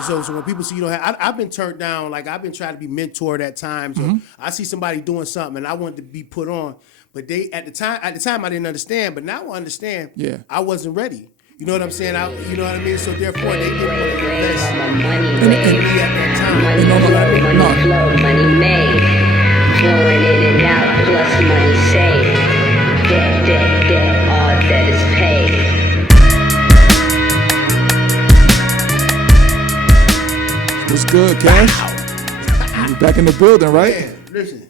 So when people see you don't have, I've been turned down. Like I've been trying to be mentored at times. Or I see somebody doing something and I want to be put on, but they at the time I didn't understand, but now I understand. Yeah. I wasn't ready. You know what I'm saying? You know what I mean? So therefore, they didn't want to invest Money in made, me at that time. money flow, money made, flowing in and out, plus money saved. Debt, all that is paid. What's good, Cash? You back in the building, right? Man, listen,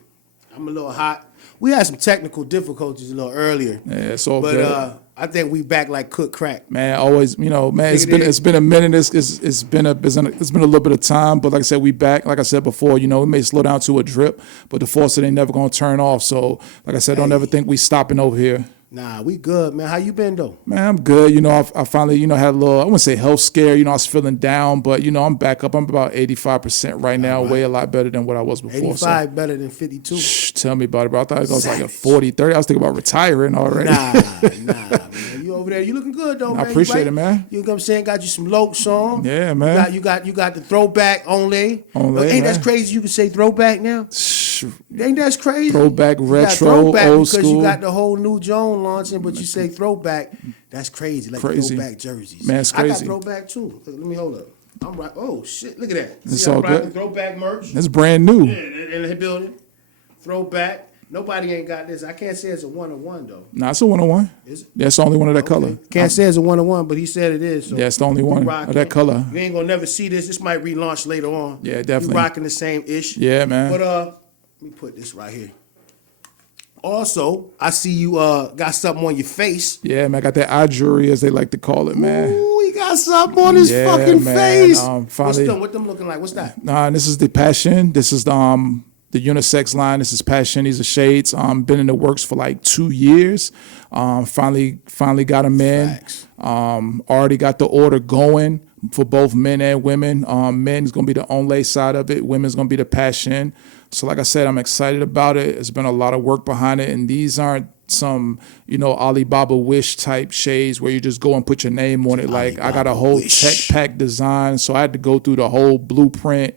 I'm a little hot. We had some technical difficulties a little earlier. Yeah, it's all But good. I think we back like cooked crack. Man, always, man, it's Think it been a minute. It's been a little bit of time, but like I said, we back. Like I said before, we may slow down to a drip, but the faucet ain't never gonna turn off. So, like I said, don't ever think we stopping over here. Nah, we good, man. How you been though? Man, I'm good. I finally, had a little, I wouldn't say health scare. I was feeling down, but I'm back up. I'm about 85% right now, way a lot better than what I was before. 85 better than 52. Tell me about it, bro. I thought I was like a 40, 30. I was thinking about retiring already. Nah, man. You over there? You looking good though, man. I appreciate you it, man. You know what I'm saying? Got you some Lokes on. Yeah, man. You got the throwback only. Only, Ain't that man. crazy? You can say throwback now. Ain't that crazy? Throwback, You got retro, throwback old because school. you got the whole new Joan launching, but you say throwback. That's crazy. Like Crazy. throwback jerseys. Man, it's I got crazy. throwback too. Let me hold up. I'm right. Oh shit! Look at that. It's See, I'm all rocking good. Throwback merch. It's brand new. In the building. Throwback. Nobody ain't got this. I can't say it's a 101 though. Nah, it's a 101. Is it? That's the only one of that color. Can't say it's a 101, but he said it is. So Yeah, it's the only we one rocking. of that color. You ain't gonna never see this. This might relaunch later on. Yeah, definitely. We rocking the same ish. Yeah, man. But let me put this right here. Also, I see you got something on your face. Yeah, man, I got that eye jury, as they like to call it, man. Ooh, he got something on his Yeah, fucking man. face. Finally- What them looking like? What's that? Nah, this is the Passion. This is the unisex line. This is Passion. These are shades. Been in the works for like 2 years. Finally got them in. Facts. Already got the order going for both men and women. Men is gonna be the Onlay side of it. Women's gonna be the Passion. So like I said, I'm excited about it. It's been a lot of work behind it, and these aren't some, Alibaba Wish type shades where you just go and put your name on it. Like I got a whole Wish. tech pack design, so I had to go through the whole blueprint,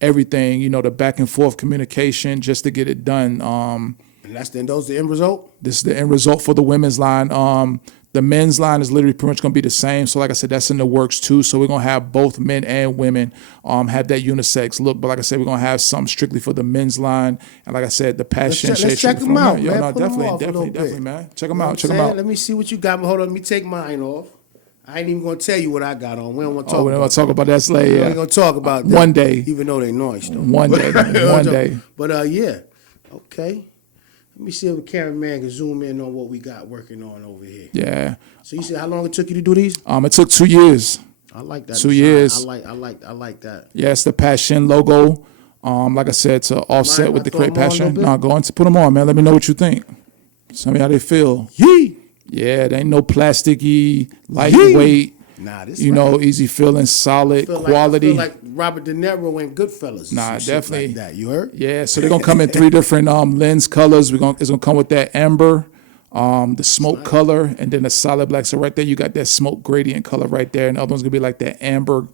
everything, the back and forth communication just to get it done. And those the end result? This is the end result for the women's line. The men's line is literally pretty much going to be the same. So like I said, that's in the works too. So we're going to have both men and women have that unisex look. But like I said, we're going to have something strictly for the men's line. And like I said, the Passion Let's shade check strictly them for the out, men. Yo, man. no, Put 'em definitely, off a little definitely, bit. man. Check You them know out. what Check I'm them saying? out. Let me see what you got. Hold on, let me take mine off. I ain't even gonna tell you what I got on. We don't want to talk We're about going to talk about that We later. ain't gonna talk about that. One day. Even though they nice though. One day. One day. But yeah. Okay. Let me see if the cameraman can zoom in on what we got working on over here. Yeah. So you said how long it took you to do these? It took 2 years. I like that. 2 design. years. I like that. Yeah, it's the Passion logo. Like I said, to offset Mind with if the I great throw 'em on a Passion. little bit? No, go on to put them on, man. Let me know what you think. Tell me how they feel. Yee. Yeah, they ain't no plasticky, lightweight, Nah, this easy feeling, solid, quality. I feel like Robert De Niro in Goodfellas. Nah, some shit definitely. like that. You heard? Yeah, so they're gonna come in 3 different lens colors. It's gonna come with that amber, the smoke color, and then the solid black. So right there, you got that smoke gradient color right there, and the other one's gonna be like that amber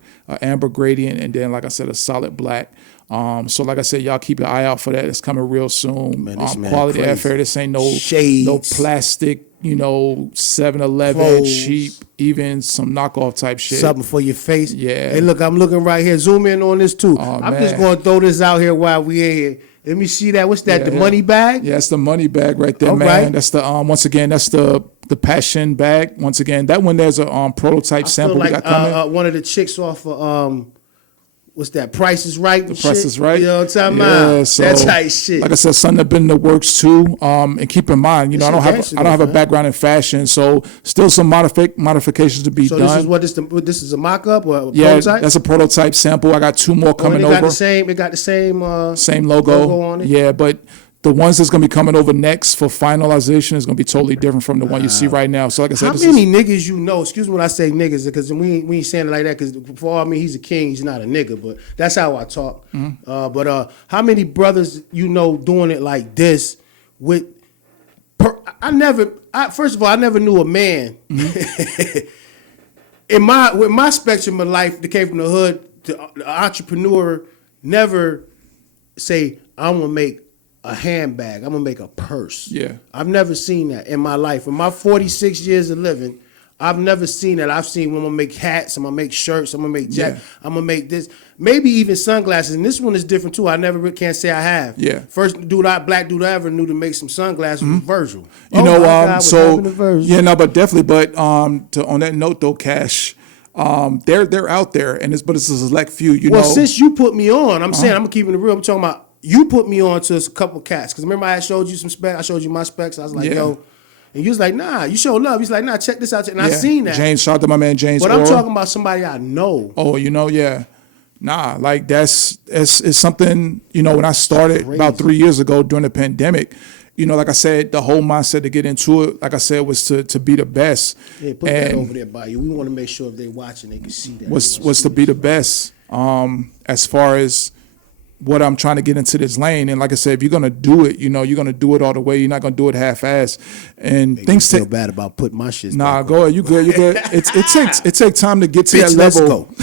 gradient, and then like I said, a solid black. So like I said, y'all keep your eye out for that. It's coming real soon. Man, this man Quality crazy. airfare. This ain't no Shades. plastic. 7-Eleven Clothes. cheap, even some knockoff type shit. Something for your face. Yeah. Hey, look, I'm looking right here. Zoom in on this too. I'm just man. going to throw this out here while we in here. Let me see that. What's that? Yeah, the yeah. money bag? Yeah, it's the money bag right there, All man. right. That's the once again, that's the Passion bag. Once again, that one there's a prototype I sample feel we like got coming. one of the chicks off of what's that? Price is Right. The Price is Right. You know what I'm talking Yeah, about? so, That type shit. Like I said, something that been in the works too. And keep in mind, This I don't is have gangster I don't have a though, man. background in fashion, so still some modifications to be So done. this is a mock-up or a yeah, prototype? that's a prototype sample. I got 2 more Oh, and coming it over. got the same Same logo. on it? Yeah, but the ones that's gonna be coming over next for finalization is gonna be totally different from the one you see right now. So like I said, How this many is, niggas you know? Excuse me when I say niggas, because we ain't saying it like that. Because for all me, he's a king. He's not a nigga, but that's how I talk. Mm-hmm. But how many brothers you know doing it like this? First of all, I never knew a man Mm-hmm. with my spectrum of life that came from the hood the entrepreneur never say, I'm gonna make a handbag, I'm gonna make a purse. Yeah. I've never seen that in my life. In my 46 years of living, I've never seen that. I've seen when I'm gonna make hats, I'm gonna make shirts, I'm gonna make jackets, Yeah. I'm gonna make this, maybe even sunglasses. And this one is different too. I never can't say I have. Yeah. First black dude I ever knew to make some sunglasses was Virgil. You Oh know, my God, what so happened to Virgil? yeah, no, but definitely. But on that note though, Cash, they're out there, and it's a select few. You Well, know, since you put me on, I'm saying I'm keeping it real. I'm talking about you put me on to a couple cats. Because remember I had showed you some specs. I showed you my specs. I was like, Yeah. yo. And you was like, nah, you showed love. He's like, nah, check this out. And I yeah. seen that. James, shout out to my man James. But I'm Orr. talking about somebody I know. Oh, you know, yeah. Nah, like it's something, you know, when I started about 3 years ago during the pandemic, you know, like I said, the whole mindset to get into it, like I said, was to be the best. Yeah, put that over there by you. We want to make sure if they're watching, they can see that. Was to be the best as far as what I'm trying to get into this lane. And like I said, if you're going to do it, you know, you're going to do it all the way. You're not going to do it half-assed. And things feel take bad about putting my shit. Nah, go ahead. You good. You good. It takes time to get to Bitch, that let's level. go.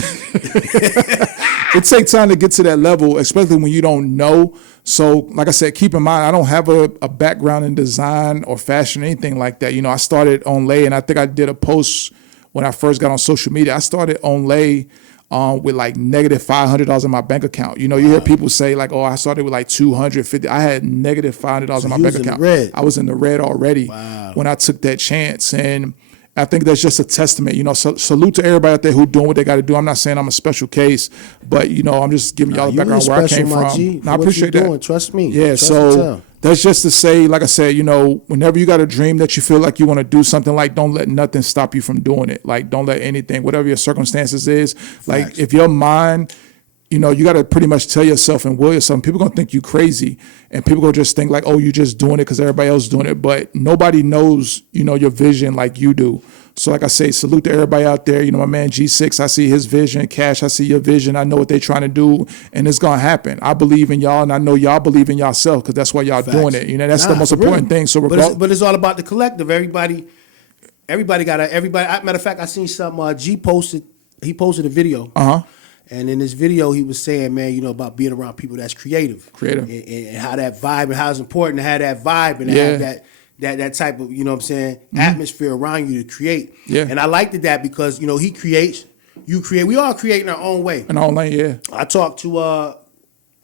It takes time to get to that level, especially when you don't know. So, like I said, keep in mind, I don't have a background in design or fashion or anything like that. You know, I started on Lay, and I think I did a post when I first got on social media. I started on Lay with like negative $500 in my bank account. You know, you hear people say like, "Oh, I started with like 250." I had negative $500 in my you bank was in the account. red. I was in the red already Wow. when I took that chance, and I think that's just a testament. You know, salute to everybody out there who doing what they got to do. I'm not saying I'm a special case, but you know, I'm just giving y'all the You background was where I special, came my from. G, And for I what appreciate you that. doing. Trust me. Yeah, Trust and so tell. that's just to say, like I said, you know, whenever you got a dream that you feel like you want to do something, like don't let nothing stop you from doing it. Like don't let anything, whatever your circumstances is, like Facts. if your mind, you know, you got to pretty much tell yourself and will yourself. People gonna think you crazy, and people gonna just think like, oh, you just doing it because everybody else is doing it. But nobody knows, you know, your vision like you do. So like I say, salute to everybody out there. You know, my man G6, I see his vision. Cash, I see your vision. I know what they're trying to do, and it's gonna happen. I believe in y'all, and I know y'all believe in yourself because that's why y'all doing it. You know, that's the most for real. important thing. So but it's all about the collective. Everybody got everybody. Matter of fact, I seen something. G posted. He posted a video. And in this video, he was saying, man, you know, about being around people that's creative, and how that vibe, and how it's important to have that vibe and have that type of, you know what I'm saying, atmosphere around you to create. Yeah. And I liked it that because, you know, he creates, you create. We all create in our own way. and all lane, yeah. I talked to a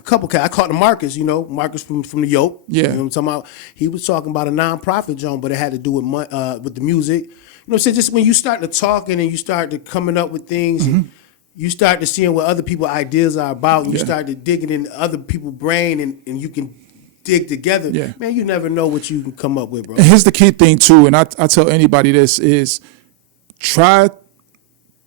couple cats. I caught the Marcus, you know, Marcus from the Yoke. Yeah. You know what I'm talking about? He was talking about a nonprofit joint, but it had to do with the music. You know what I'm saying? Just when you start to talking and you start to coming up with things and you start to seeing what other people's ideas are about and you start to digging in other people's brain and you can dig together. Yeah. Man, you never know what you can come up with, bro. And here's the key thing too, and I tell anybody this is try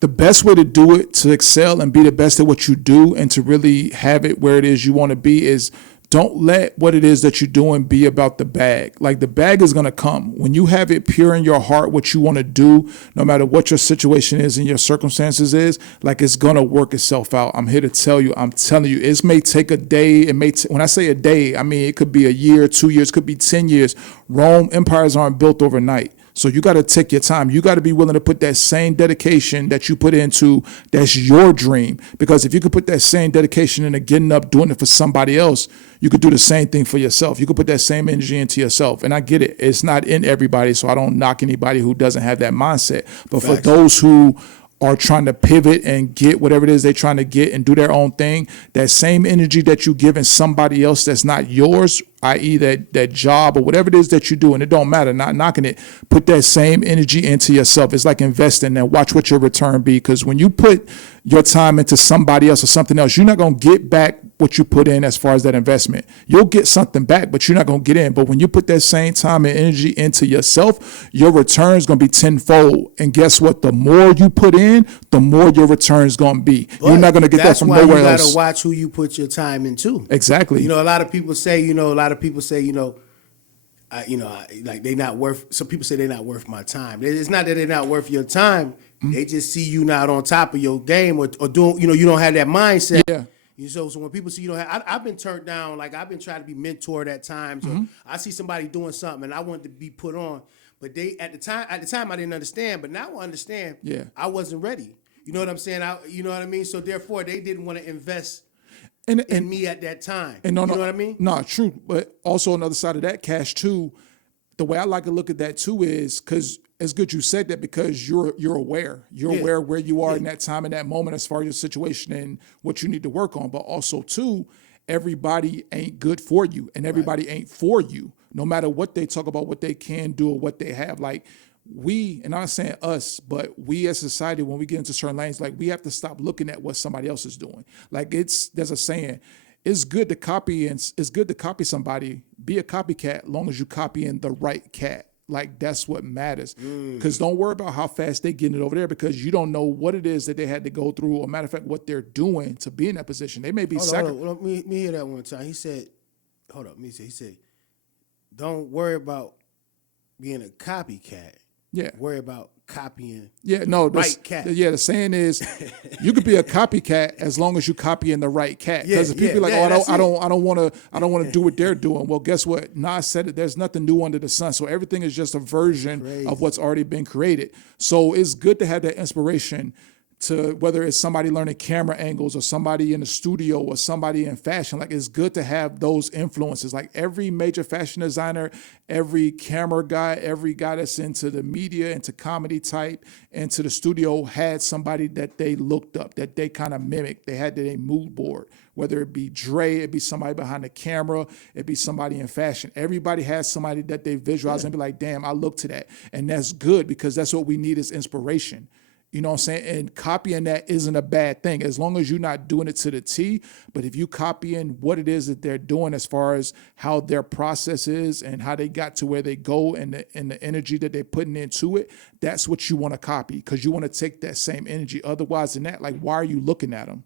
the best way to do it to excel and be the best at what you do and to really have it where it is you want to be is don't let what it is that you're doing be about the bag. Like the bag is going to come. When you have it pure in your heart, what you want to do, no matter what your situation is and your circumstances is, like it's going to work itself out. I'm here to tell you, I'm telling you, it may take a day. When I say a day, I mean, it could be a year, 2 years, could be 10 years. Empires aren't built overnight. So you got to take your time. You got to be willing to put that same dedication that you put into that's your dream. Because if you could put that same dedication into getting up, doing it for somebody else, you could do the same thing for yourself. You could put that same energy into yourself. And I get it. It's not in everybody, so I don't knock anybody who doesn't have that mindset. But for those who are trying to pivot and get whatever it is they're trying to get and do their own thing, that same energy that you giving somebody else that's not yours, i.e. that job or whatever it is that you do, and it don't matter, not knocking it, put that same energy into yourself. It's like investing and watch what your return be. Because when you put your time into somebody else or something else, you're not going to get back what you put in as far as that investment. You'll get something back, but you're not going to get in. But when you put that same time and energy into yourself, your return is going to be tenfold. And guess what? The more you put in, the more your return is going to be. But you're not going to get that from nowhere that's why you else. gotta watch who you put your time into. Exactly. You know, a lot of people say, like they not worth. Some people say they're not worth my time. It's not that they're not worth your time. They just see you not on top of your game or doing. You know, you don't have that mindset. Yeah. So when people see you don't have, I've been turned down. Like I've been trying to be mentored at times. Or I see somebody doing something and I want to be put on, but they at the time I didn't understand, but now I understand. Yeah. I wasn't ready. You know what I'm saying? You know what I mean? So therefore, they didn't want to invest And in me at that time. And no, you no, know what I mean? No, true. But also on the other side of that, Cash, too, the way I like to look at that too is because it's good you said that because you're aware. You're Yeah. aware where you are in that time, in that moment, as far as your situation and what you need to work on. But also too, everybody ain't good for you and everybody ain't for you. No matter what they talk about, what they can do or what they have. Like we, and I'm not saying us, but we as a society, when we get into certain lanes, like we have to stop looking at what somebody else is doing. Like there's a saying, it's good to copy and it's good to copy somebody. Be a copycat long as you copying the right cat. Like that's what matters. Because don't worry about how fast they getting it over there because you don't know what it is that they had to go through, or matter of fact, what they're doing to be in that position. They may be Hold on. Let me hear that one time. He said, hold up, he said, don't worry about being a copycat. Yeah. Worry about copying. Yeah, no, right cat. Yeah, the saying is, you could be a copycat as long as you copying the right cat. Because if people are like, I don't want to do what they're doing. Well, guess what? Nas said it. There's nothing new under the sun. So everything is just a version of what's already been created. So it's good to have that inspiration. To whether it's somebody learning camera angles or somebody in the studio or somebody in fashion, like it's good to have those influences. Like every major fashion designer, every camera guy, every guy that's into the media, into comedy type, into the studio had somebody that they looked up, that they kind of mimicked. They had their mood board, whether it be Dre, it'd be somebody behind the camera, it'd be somebody in fashion. Everybody has somebody that they visualize and be like, damn, I look to that. And that's good because that's what we need is inspiration. You know what I'm saying? And copying that isn't a bad thing as long as you're not doing it to the T. But if you copying what it is that they're doing as far as how their process is and how they got to where they go and the energy that they're putting into it, that's what you want to copy because you want to take that same energy. Otherwise than that, like, why are you looking at them?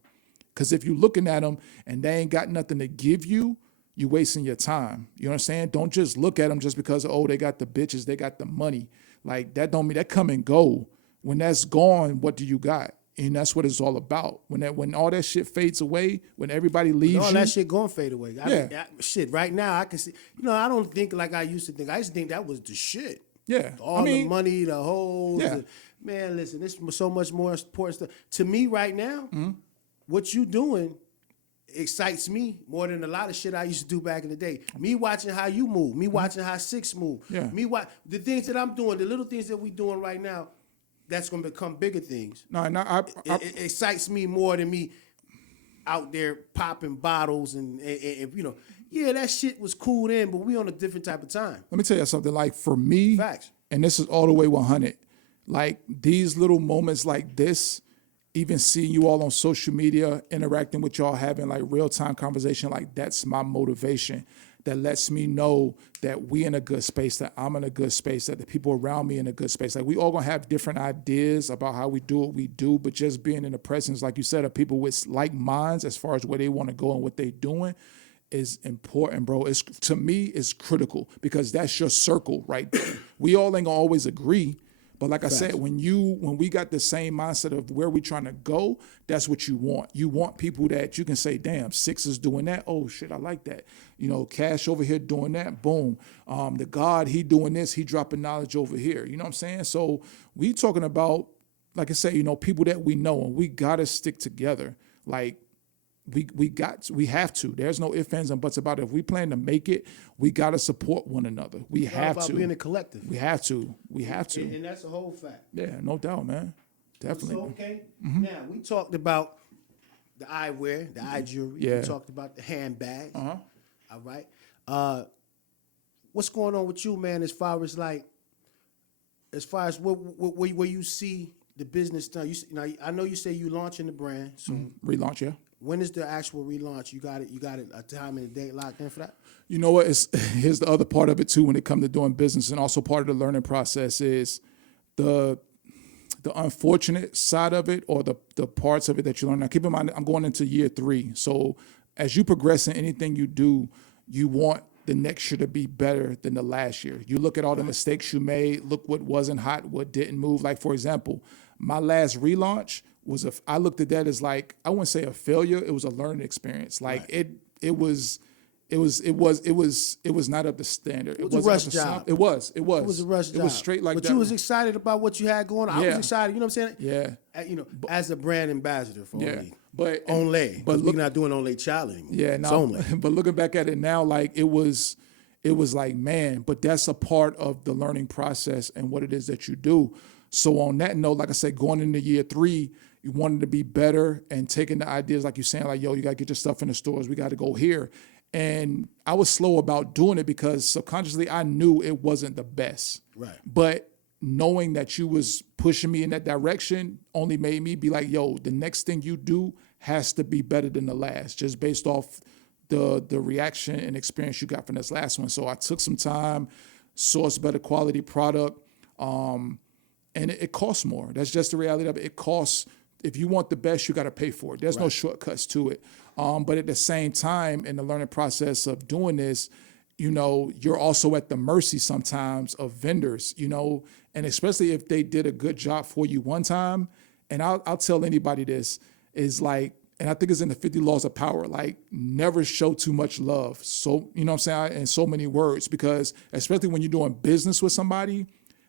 Because if you're looking at them and they ain't got nothing to give you, you're wasting your time. You know what I'm saying? Don't just look at them just because, oh, they got the bitches, they got the money. Like, that don't mean that come and go. When that's gone, what do you got? And that's what it's all about. When all that shit fades away, when everybody leaves all that shit gonna fade away. Yeah. Shit, right now I can see. I don't think like I used to think. I used to think that was the shit. Yeah. All the money, the hoes. Yeah. Man, listen, this is so much more important stuff. To me right now, what you doing excites me more than a lot of shit I used to do back in the day. Me watching how you move, me watching how Six move. Yeah. The things that I'm doing, the little things that we doing right now, that's going to become bigger things. It excites me more than me out there popping bottles and that shit was cool then, but we on a different type of time. Let me tell you something. Like for me, Facts. And this is all the way 100. Like these little moments like this, even seeing you all on social media, interacting with y'all, having like real time conversation, like that's my motivation. That lets me know that we in a good space, that I'm in a good space, that the people around me in a good space. Like we all gonna have different ideas about how we do what we do, but just being in the presence, like you said, of people with like minds as far as where they want to go and what they doing is important, bro. To me, it's critical because that's your circle right there. We all ain't gonna always agree. But like I said, when we got the same mindset of where we trying to go, that's what you want. You want people that you can say, damn, Six is doing that. Oh shit, I like that. Cash over here doing that. Boom. The God, he doing this, he dropping knowledge over here. You know what I'm saying? So we talking about, like I say, people that we know, and we gotta stick together. Like we have to. There's no ifs, ands, and buts about it. If we plan to make it, we got to support one another. We have about to. Being a collective. We have to. We have to. And that's a whole fact. Yeah, no doubt, man. Definitely. So, okay. Now, we talked about the eyewear, the eye jewelry. Yeah. We talked about the handbag. All right. What's going on with you, man, as far as where you see the business done? I know you say you launching the brand soon. Relaunch, yeah. When is the actual relaunch? You got it a time and a date locked in for that? You know what? Here's the other part of it too when it comes to doing business, and also part of the learning process is the unfortunate side of it, or the parts of it that you learn. Now keep in mind, I'm going into year 3. So as you progress in anything you do, you want the next year to be better than the last year. You look at all the mistakes you made, look what wasn't hot, what didn't move. Like for example, my last relaunch I looked at that as like, I wouldn't say a failure, it was a learning experience. Like it it was not up to standard. It was a wasn't up rush to job. snuff. It was. It was a rush job. It was straight like but that. you was excited about what you had going on. I Yeah. was excited. You know what I'm saying? Yeah. You know, as a brand ambassador for Yeah. Only. But Only. but But look, we're not doing Only Child anymore. yeah, It's now, Only. but looking back at it now, like it was like, man, but that's a part of the learning process and what it is that you do. So on that note, like I said, going into year 3, you wanted to be better and taking the ideas, like you're saying, like, yo, you got to get your stuff in the stores. We got to go here. And I was slow about doing it because subconsciously I knew it wasn't the best. Right. But knowing that you was pushing me in that direction only made me be like, yo, the next thing you do has to be better than the last, just based off the reaction and experience you got from this last one. So I took some time, sourced better quality product, and it costs more. That's just the reality of it. It costs. If you want the best, you got to pay for it. There's no shortcuts to it. But at the same time, in the learning process of doing this, you know, you're also at the mercy sometimes of vendors, you know, and especially if they did a good job for you one time. And I'll tell anybody this is like, and I think it's in the 50 laws of power, like never show too much love. So, you know what I'm saying? In so many words, because especially when you're doing business with somebody,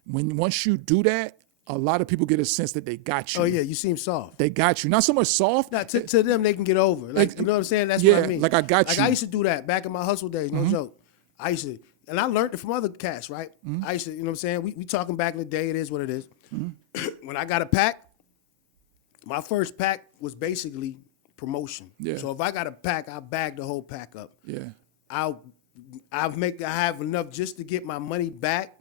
once you do that, a lot of people get a sense that they got you. Oh, yeah, you seem soft. They got you. Not so much soft. Now, to them, they can get over. Like, you know what I'm saying? That's yeah, what I mean. like I got Like you. I used to do that back in my hustle days, no joke. I used to, and I learned it from other cats, right? I used to, you know what I'm saying? We talking back in the day, it is what it is. When I got a pack, my first pack was basically promotion. Yeah. So if I got a pack, I bag the whole pack up. Yeah. I have enough just to get my money back,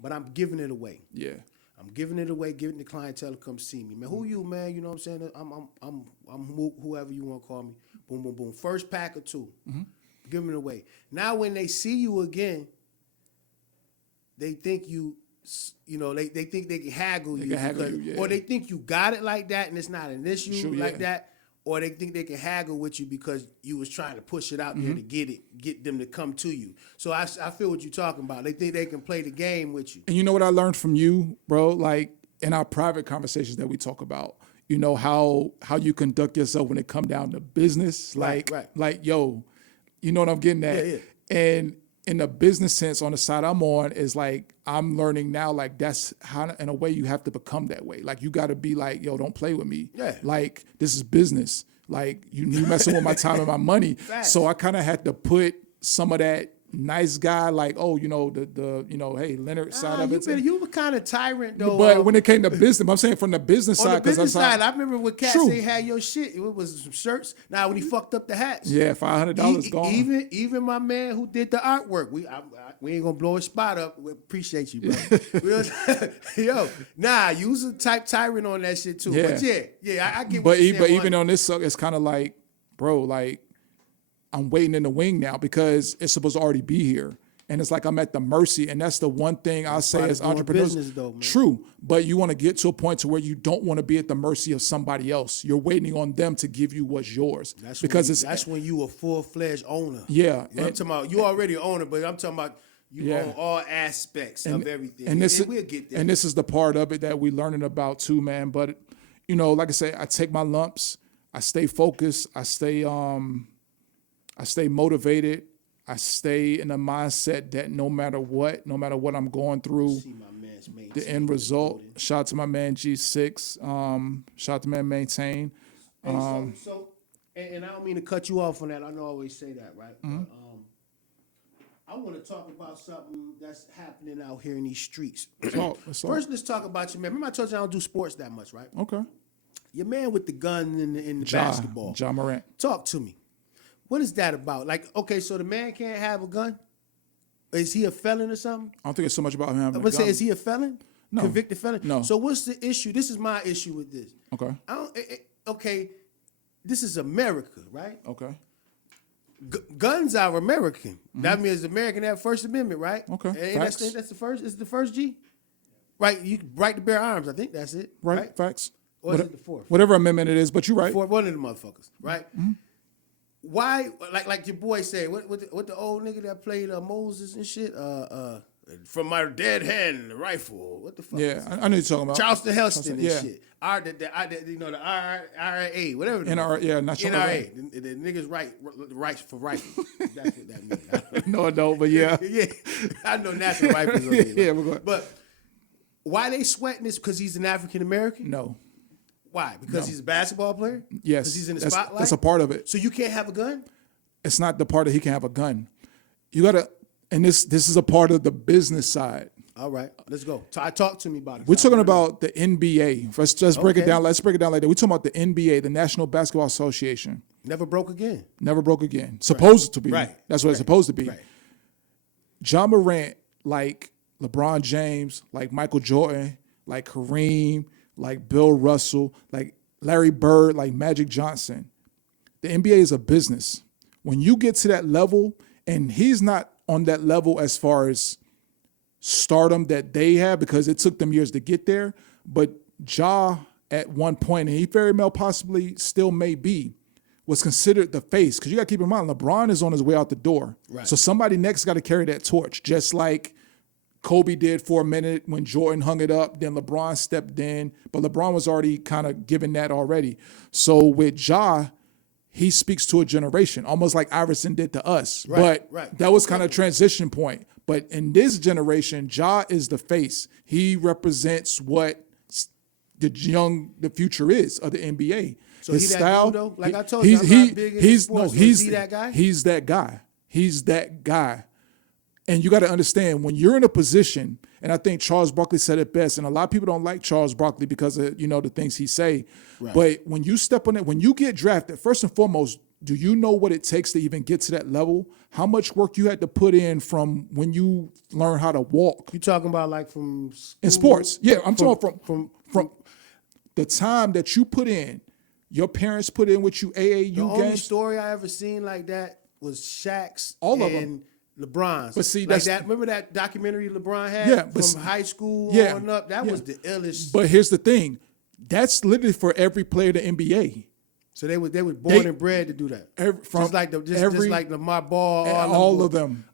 but I'm giving it away. Yeah. I'm giving it away, giving the clientele to come see me. Man, who you, man? You know what I'm saying? I'm whoever you want to call me. Boom, boom, boom. First pack or 2. Giving it away. Now when they see you again, they think you know, they think they can haggle you. can haggle you, yeah. Or they think you got it like that and it's not an issue Sure, like yeah. that. Or they think they can haggle with you because you was trying to push it out there to get them to come to you. So I feel what you're talking about. They think they can play the game with you. And you know what I learned from you, bro? Like in our private conversations that we talk about, you know, how you conduct yourself when it come down to business. Like, Right. like, yo, you know what I'm getting at? Yeah. And in the business sense, on the side I'm on, is like I'm learning now, like that's how in a way you have to become that way. Like you gotta be like, yo, don't play with me. Yeah. Like this is business. Like you messing with my time and my money. Facts. So I kind of had to put some of that nice guy, like, oh, you know, the you know, hey, Leonard side of it. You were kind of tyrant though. But when it came to business, I'm saying from the business on the side, business that's how- side, I remember when Cat True. say had your shit. It was some shirts. Now when he fucked up the hats. yeah, $500 gone. Even my man who did the artwork, we ain't gonna blow his spot up. We appreciate you, bro. Yo, nah, you was a type tyrant on that shit too. Yeah. But yeah, I get. But what you're even, saying, even on this, it's kind of like, bro, like I'm waiting in the wing now because it's supposed to already be here. And it's like I'm at the mercy. And that's the one thing I'll say part as of doing entrepreneurs. business, though, man. True. But you want to get to a point to where you don't want to be at the mercy of somebody else. You're waiting on them to give you what's yours. That's when you a full-fledged owner. Yeah. You know what I'm talking about, you already an owner, but I'm talking about you Yeah. own all aspects of everything. And this we'll get there. And this is the part of it that we're learning about too, man. But you know, like I say, I take my lumps. I stay focused. I stay motivated. I stay in a mindset that no matter what I'm going through, See my man's mate. the end result. Shout out to my man G6. Shout out to man Maintain. Hey, so and I don't mean to cut you off on that. I know I always say that, right? But, I want to talk about something that's happening out here in these streets. Let's talk. First, let's talk about your man. Remember I told you I don't do sports that much, right? Okay. Your man with the gun in the basketball. Ja Morant. Talk to me. What is that about? Like, okay, so the man can't have a gun? Is he a felon or something? I don't think it's so much about him having I'm a gonna say, gun. is he a felon? No. Convicted felon? No. So what's the issue? This is my issue with this. Okay. Okay, this is America, right? Okay. Guns are American. That means American have First Amendment, right? Okay, And that's facts. the first. Is the first G? Right. You right to bear arms. I think that's it. Right. Facts. Or is it the fourth? Whatever amendment it is, but you're right. For one of the motherfuckers, right? Why, like your boy said, what the old nigga that played Moses and shit, from my dead hand rifle. What the fuck? Yeah, I know you're talking about. Charleston Heston and Yeah. shit. The RRA, whatever. National NRA. The niggas rights for rifles. That's what that means. No, I don't, but yeah. Yeah, I know national rifles. Yeah, we're going. But why they sweating this? Because he's an African American? No. Why? Because he's a basketball player? Yes. Because he's in the That's- spotlight? That's a part of it. So you can't have a gun? It's not the part that he can have a gun. You gotta, and this is a part of the business side. All right, let's go. Talk to me about it. We're talking about the NBA. Let's break it Okay. down. Let's break it down like that. We're talking about the NBA, the National Basketball Association. Never broke again. Never broke again. Supposed to be. Right. That's what it's supposed to be. Right. John Morant, like LeBron James, like Michael Jordan, like Kareem, like Bill Russell, like Larry Bird, like Magic Johnson. The NBA is a business. When you get to that level, and he's not on that level as far as stardom that they have because it took them years to get there, but Ja at one point, and he very well possibly still may be, was considered the face. Because you got to keep in mind, LeBron is on his way out the door. Right. So somebody next got to carry that torch, just like Kobe did for a minute when Jordan hung it up, then LeBron stepped in, but LeBron was already kind of given that already. So with Ja, he speaks to a generation, almost like Iverson did to us. Right, but right. that was kind of a transition point. But in this generation, Ja is the face. He represents what the future is of the NBA. So he that dude, though? Like I told you, I'm not big into sports. So is he that guy? He's that guy. He's that guy. And you got to understand, when you're in a position, and I think Charles Barkley said it best, and a lot of people don't like Charles Barkley because of, the things he say. Right. But when you step on it, when you get drafted, first and foremost, do you know what it takes to even get to that level? How much work you had to put in from when you learn how to walk? You talking about like from school? In sports. Yeah, I'm talking from the time that you put in, your parents put in with you AAU The only games. story I ever seen like that was Shaq's All of and them. LeBron's. But see, like that's- that. Remember that documentary LeBron had Yeah, but from high school yeah, on up? That yeah. was the illest. But here's the thing. That's literally for every player in the NBA. So they was born and bred to do that. From Just like Lamar Ball, all of them.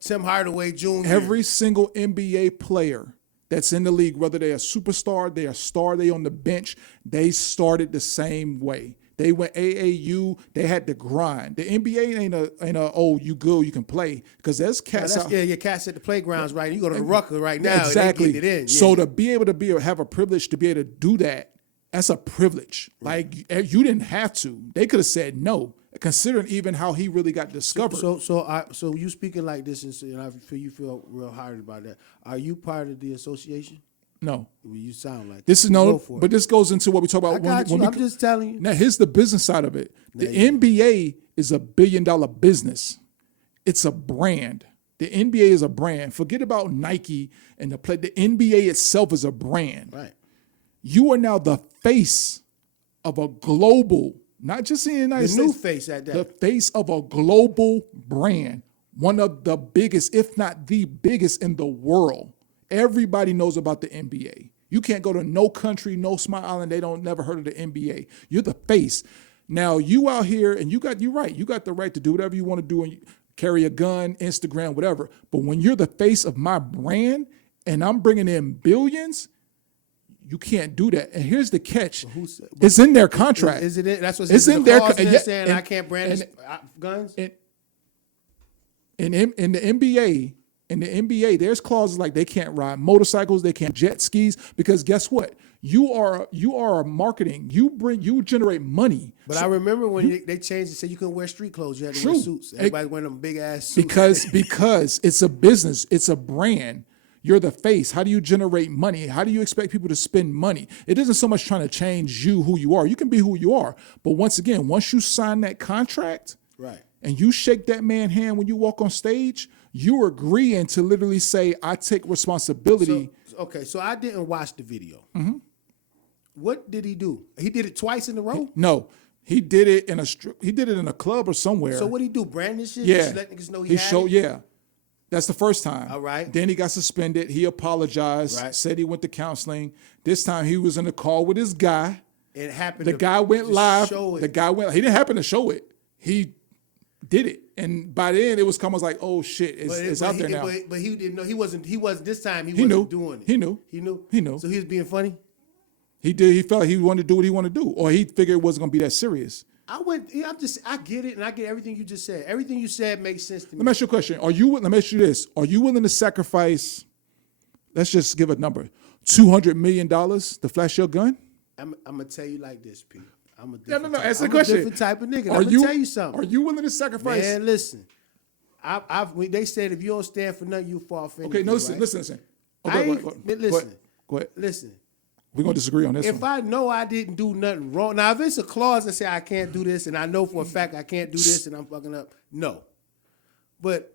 Tim Hardaway Jr. Every single NBA player that's in the league, whether they're a superstar, they're a star, they on the bench, they started the same way. They went AAU. They had to grind. The NBA ain't a oh, you good, you can play, because there's cats out. Yeah, your cats at the playgrounds, right? You go to the Rucker right now. Exactly. And they getting it in. Yeah. So to be able to have a privilege to be able to do that, that's a privilege. Like you didn't have to. They could have said no, considering even how he really got discovered. So you speaking like this, and I feel you feel real hard about that. Are you part of the association? No. Well, you sound like This is Go no, for it. but this goes into what we talk about. I got you. I'm just telling you. Now, here's the business side of it. The NBA is $1 billion business. It's a brand. The NBA is a brand. Forget about Nike and the play. The NBA itself is a brand. Right. You are now the face of a global, not just in the United The States. new face at that. The face of a global brand. One of the biggest, if not the biggest in the world. Everybody knows about the NBA. You can't go to no country, no small island, they don't never heard of the NBA. You're the face. Now you out here and you're right. You got the right to do whatever you want to do and carry a gun, Instagram, whatever. But when you're the face of my brand and I'm bringing in billions, you can't do that. And here's the catch. It's in their contract. Is it? That's what's It's in the their clause co- there yeah, saying and- I can't brandish guns. In the NBA, there's clauses like they can't ride motorcycles, they can't jet skis, because guess what? You are marketing. You generate money. But I remember when they changed it, said you couldn't wear street clothes. You had to wear True. suits. Everybody wearing them big ass suits. Because it's a business, it's a brand. You're the face. How do you generate money? How do you expect people to spend money? It isn't so much trying to change you, who you are. You can be who you are. But once again, once you sign that contract, right, and you shake that man's hand when you walk on stage, you're agreeing to literally say, I take responsibility. So I didn't watch the video. Mm-hmm. What did he do? He did it twice in a row? No, he did it in a club or somewhere. So what did he do? Brand this shit? Yeah. Just let niggas know he had it? Yeah. That's the first time. All right. Then he got suspended. He apologized, Right. said he went to counseling. This time he was in the call with his guy. It happened. The guy went live. Show it. The guy went. He didn't happen to show it. He did it, and by then it was kind of like, oh shit, it's out there now. But he didn't know. He wasn't this time. He knew. wasn't doing it. He knew. He knew. He knew. So he was being funny. He did. He felt like he wanted to do what he wanted to do, or he figured it wasn't going to be that serious. I get it, and I get everything you just said. Everything you said makes sense to me. Let me ask you a question. Let me ask you this. Are you willing to sacrifice, let's just give a number, $200 million to flash your gun? I'm gonna tell you like this, Pete. I'm a No. different Answer the I'm question. a different type of nigga. Are I'm gonna tell you something. Are you willing to sacrifice? Man, listen. They said if you don't stand for nothing, you fall for anything. Okay, no, listen. right? Listen. Listen. Go ahead. Listen. We're going to disagree on this If one. I know I didn't do nothing wrong, now if it's a clause that say I can't do this, and I know for a fact I can't do this, and I'm fucking up, no. But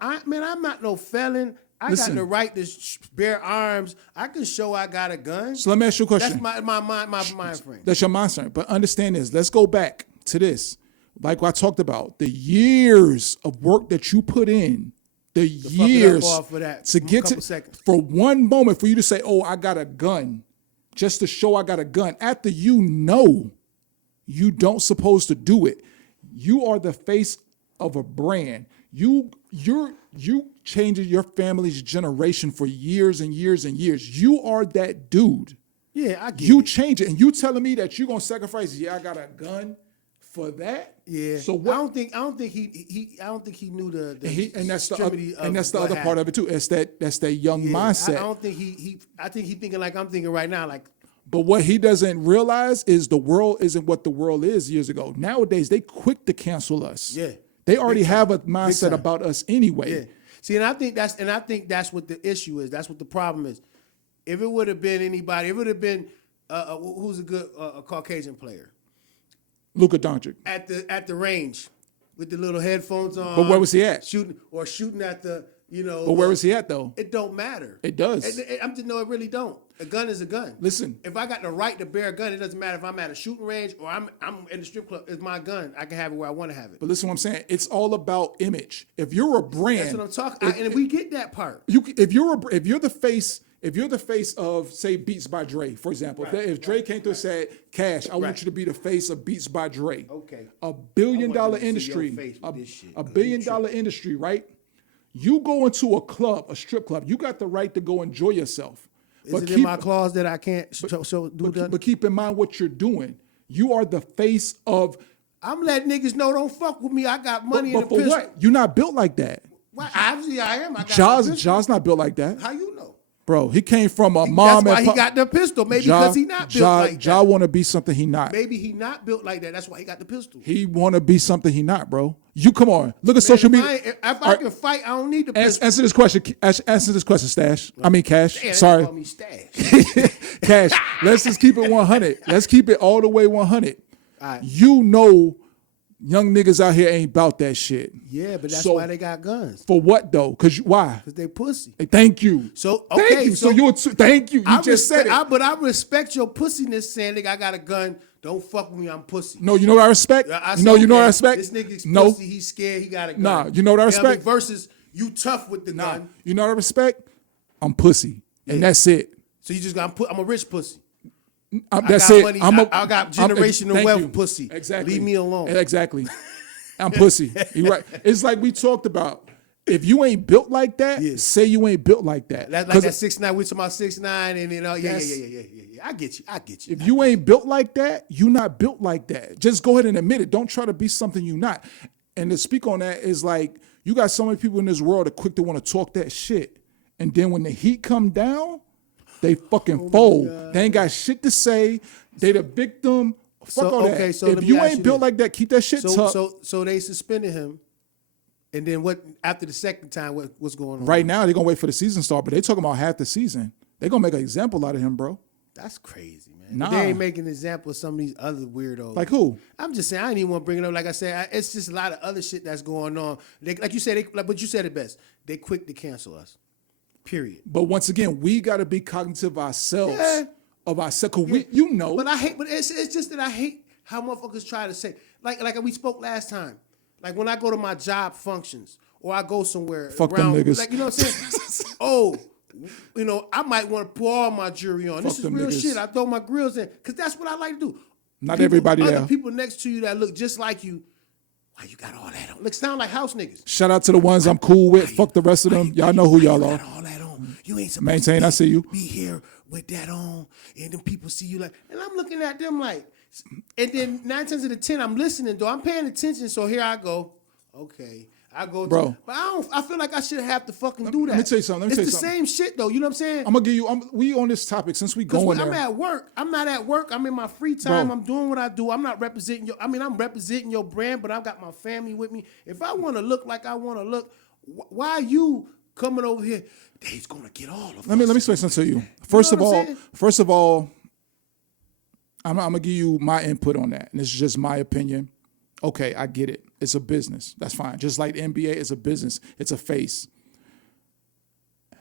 I'm not no felon. I Listen. got the right to bear arms. I can show I got a gun. So let me ask you a question. That's my mind frame. That's your mindset. But understand this. Let's go back to this. Like what I talked about, the years of work that you put in, the years off for that to get couple to seconds. for one moment for you to say, "Oh, I got a gun," just to show I got a gun. After you know you don't supposed to do it, you are the face of a brand. You changing your family's generation for years and years and years. You are that dude. Yeah, I get You it. change it, and you telling me that you're gonna sacrifice? Yeah, I got a gun for that. Yeah. So what? I don't think he knew the And that's the extremity and that's the what other part happened. of it too. That's that young Yeah, mindset. I don't think I think he thinking like I'm thinking right now. Like, But what he doesn't realize is the world isn't what the world is years ago. Nowadays, they quick to cancel us. Yeah. They already Big time. have a Big mindset time. about us anyway. yeah. See, and I think that's what the issue is. That's what the problem is. If it would have been anybody, if it would have been who's a good Caucasian player Luka Doncic. at the range with the little headphones on. But where was he at? Shooting at the But where was he at though? It don't matter. It does. I'm just no, it really don't. A gun is a gun. Listen. If I got the right to bear a gun, it doesn't matter if I'm at a shooting range or I'm in the strip club. It's my gun. I can have it where I want to have it. But listen, what I'm saying, it's all about image. If you're a brand, That's what I'm talking. And we get that part. if you're the face of say Beats by Dre, for example, if Dre came through and said, "Cash, I want you to be the face of Beats by Dre," Okay. $1 billion I want to see your industry, face with this shit, a cause $1 billion you industry, right? You go into a club, a strip club, you got the right to go enjoy yourself. Is it in my clause that I can't do that? But keep in mind what you're doing. You are the face of. I'm letting niggas know don't fuck with me. I got money in But the for pistol. what? You're not built like that. Well, obviously I am. I got the pistol. Jaws not built like that. How you know? Bro, he came from a mom That's why and he got the pistol. Maybe because he not built like Ja that. want to be something he not. Maybe he not built like that. That's why he got the pistol. He want to be something he not, bro. You come on. Look at social media. If I can fight, I don't need the pistol. Answer this question. Answer this question, Stash. I mean, Cash. Damn, Sorry. they call me Stash. Cash. Let's just keep it 100. Let's keep it all the way 100. All right. You know, young niggas out here ain't about that shit. Yeah, but that's So- why they got guns. For what though? Why? Because they pussy. Hey, thank you. So, thank okay, you. So, so you're thank you. You just said it. But I respect your pussiness saying, nigga, I got a gun. Don't fuck with me. I'm pussy. No, you know what I respect? I You know what I okay, respect? This nigga's No. pussy. He's scared. He got a gun. Nah, you know what I what mean? respect? Versus you tough with the Nah. gun. You know what I respect? I'm pussy. And that's it. So you just got, I'm a rich pussy. That's got it. money. I'm a, I got I'm- generational thank wealth you. pussy. Exactly. Leave me alone. Exactly. I'm pussy. You right. It's like we talked about. If you ain't built like that, Yeah. say you ain't built like that. That's like that 6'9". We talking about 6'9", and yeah. I get you. If you ain't built like that, you not built like that. Just go ahead and admit it. Don't try to be something you not. And to speak on that is like, you got so many people in this world that quick to want to talk that shit. And then when the heat come down, they fucking fold. They ain't got shit to say. They the victim. Fuck all that. so let If me you ask ain't you built this. like that, keep that shit tough. So they suspended him, and then what? After the second time, what's going on? Right now, they're going to wait for the season start, but they talking about half the season. They're going to make an example out of him, bro. That's crazy, man. Nah. They ain't making an example of some of these other weirdos. Like who? I'm just saying, I didn't even want to bring it up. Like I said, it's just a lot of other shit that's going on. Like you said, but you said it best. They quick to cancel us. Period. But once again, we got to be cognitive of ourselves. Yeah. Of ourselves. Cause we, you know. But it's just that I hate how motherfuckers try to say, like we spoke last time. Like when I go to my job functions or I go somewhere Fuck them around, niggas. like, you know what I'm saying? Oh, you know, I might want to pour all my jewelry on. This Fuck is them real niggas. shit. I throw my grills in because that's what I like to do. Not everybody other there. people next to you that look just like you. Why you got all that on? Look, sound like house niggas. Shout out to the ones I'm cool with. Fuck the rest of them. Y'all know who y'all You are. got all that on. You ain't supposed Maintain, to I see you. be here with that on, and then people see you like, and I'm looking at them like, and then 9 times out of 10, I'm listening though. I'm paying attention, so here I go. Okay. I go to, Bro. but I feel like I should have to fucking do that. let me tell you something, It's the same shit though. You know what I'm saying? I'm gonna give you. We on this topic since we 'Cause going I'm there. at work. I'm not at work. I'm in my free time. Bro. I'm doing what I do. I'm not representing your. I mean, I'm representing your brand, but I've got my family with me. If I want to look like I want to look, why are you coming over here? He's gonna get all of us. Let me say something to you. First know of what I'm all, saying? I'm gonna give you my input on that, and it's just my opinion. Okay, I get it. It's a business. That's fine. Just like the NBA is a business. It's a face.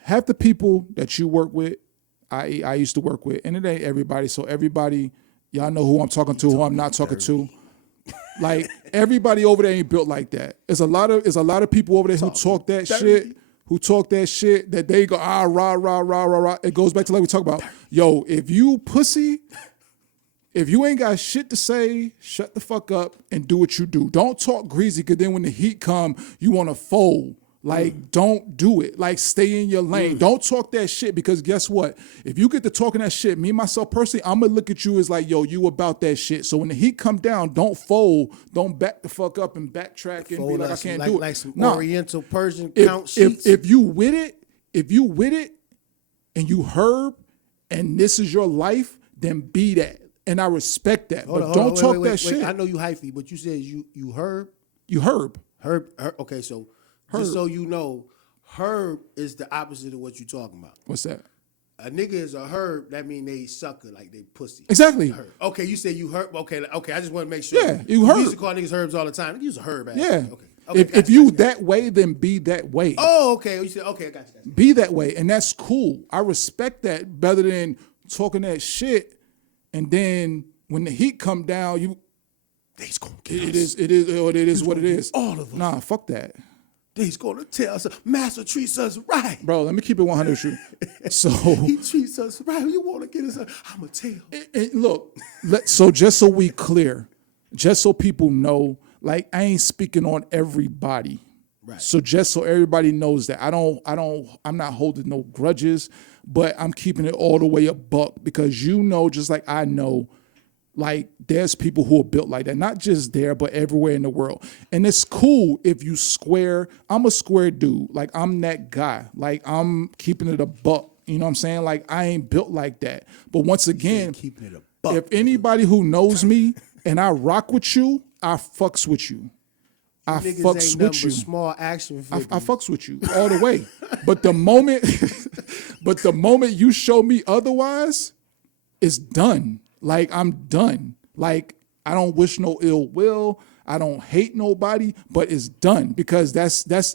Half the people that you work with, I used to work with, and it ain't everybody. So everybody, y'all know who I'm talking to, who I'm not talking to. Like everybody over there ain't built like that. There's a lot of people over there who talk that shit. Who talk that shit that they go rah rah rah rah rah. It goes back to like we talk about. Yo, if you pussy. If you ain't got shit to say, shut the fuck up and do what you do. Don't talk greasy, because then when the heat come, you want to fold. Like, don't do it. Like, stay in your lane. Don't talk that shit, because guess what? If you get to talking that shit, me, myself, personally, I'm going to look at you as like, yo, you about that shit. So when the heat come down, don't fold. Don't back the fuck up and backtrack and be like, I can't do it. Like some Nah. Oriental Persian count sheets. If you with it, and you herb, and this is your life, then be that. And I respect that. Hold But on, don't wait, talk wait, that shit. I know you hyphy, but you said you herb. You herb. Herb. Okay, so just so you know, herb is the opposite of what you talking about. What's that? A nigga is a herb. That mean they sucker, like they pussy. Exactly. Herb. Okay, you said you herb. Okay. I just want to make sure. Yeah, you We herb. used to call niggas herbs all the time. Niggas use a herb. Actually. Yeah. Okay. If you that way, then be that way. Oh, okay. You said okay. I got you. Be that way, and that's cool. I respect that better than talking that shit, and then when the heat come down, They's gonna get it us. is what it is. all of us. Nah, fuck that. They's gonna tell us, Master treats us right. Bro, let me keep it 100 with you. So, He treats us right. You want to get us? I'ma tell. and look, so just so we clear, just so people know, like I ain't speaking on everybody. Right. So just so everybody knows that I'm not holding no grudges, but I'm keeping it all the way a buck, because just like I know, like there's people who are built like that, not just there, but everywhere in the world. And it's cool if you square. I'm a square dude. Like I'm that guy. Like I'm keeping it a buck. You know what I'm saying? Like I ain't built like that. But once again, Keeping it a buck. if anybody who knows me and I rock with you, I fucks with you. I Niggas fucks ain't with nothing you. but small action figures. I fucks with you all the way. But the moment you show me otherwise, it's done. Like I'm done. Like I don't wish no ill will. I don't hate nobody, but it's done, because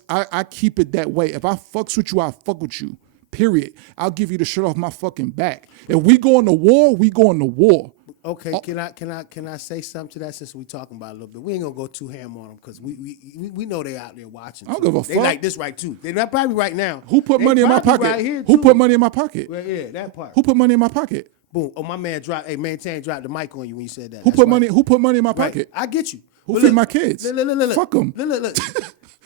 I keep it that way. If I fucks with you, I fuck with you. Period. I'll give you the shirt off my fucking back. If we going to war, we going to war. Okay, can I say something to that, since we talking about it a little bit? We ain't gonna go too ham on them, because we know they out there watching. I don't too. give a They fuck. like this right too. They not probably right now. Who put They money in my probably pocket? Right here Who too. put money in my pocket? Well, yeah, that part. Who put money in my pocket? Boom. Oh, my man dropped. Hey, Maintain dropped the mic on you when you said that. Who That's put right. money? Who put money in my Right. pocket? I get you. Who But feed look, my kids? Look. Fuck 'em. Look.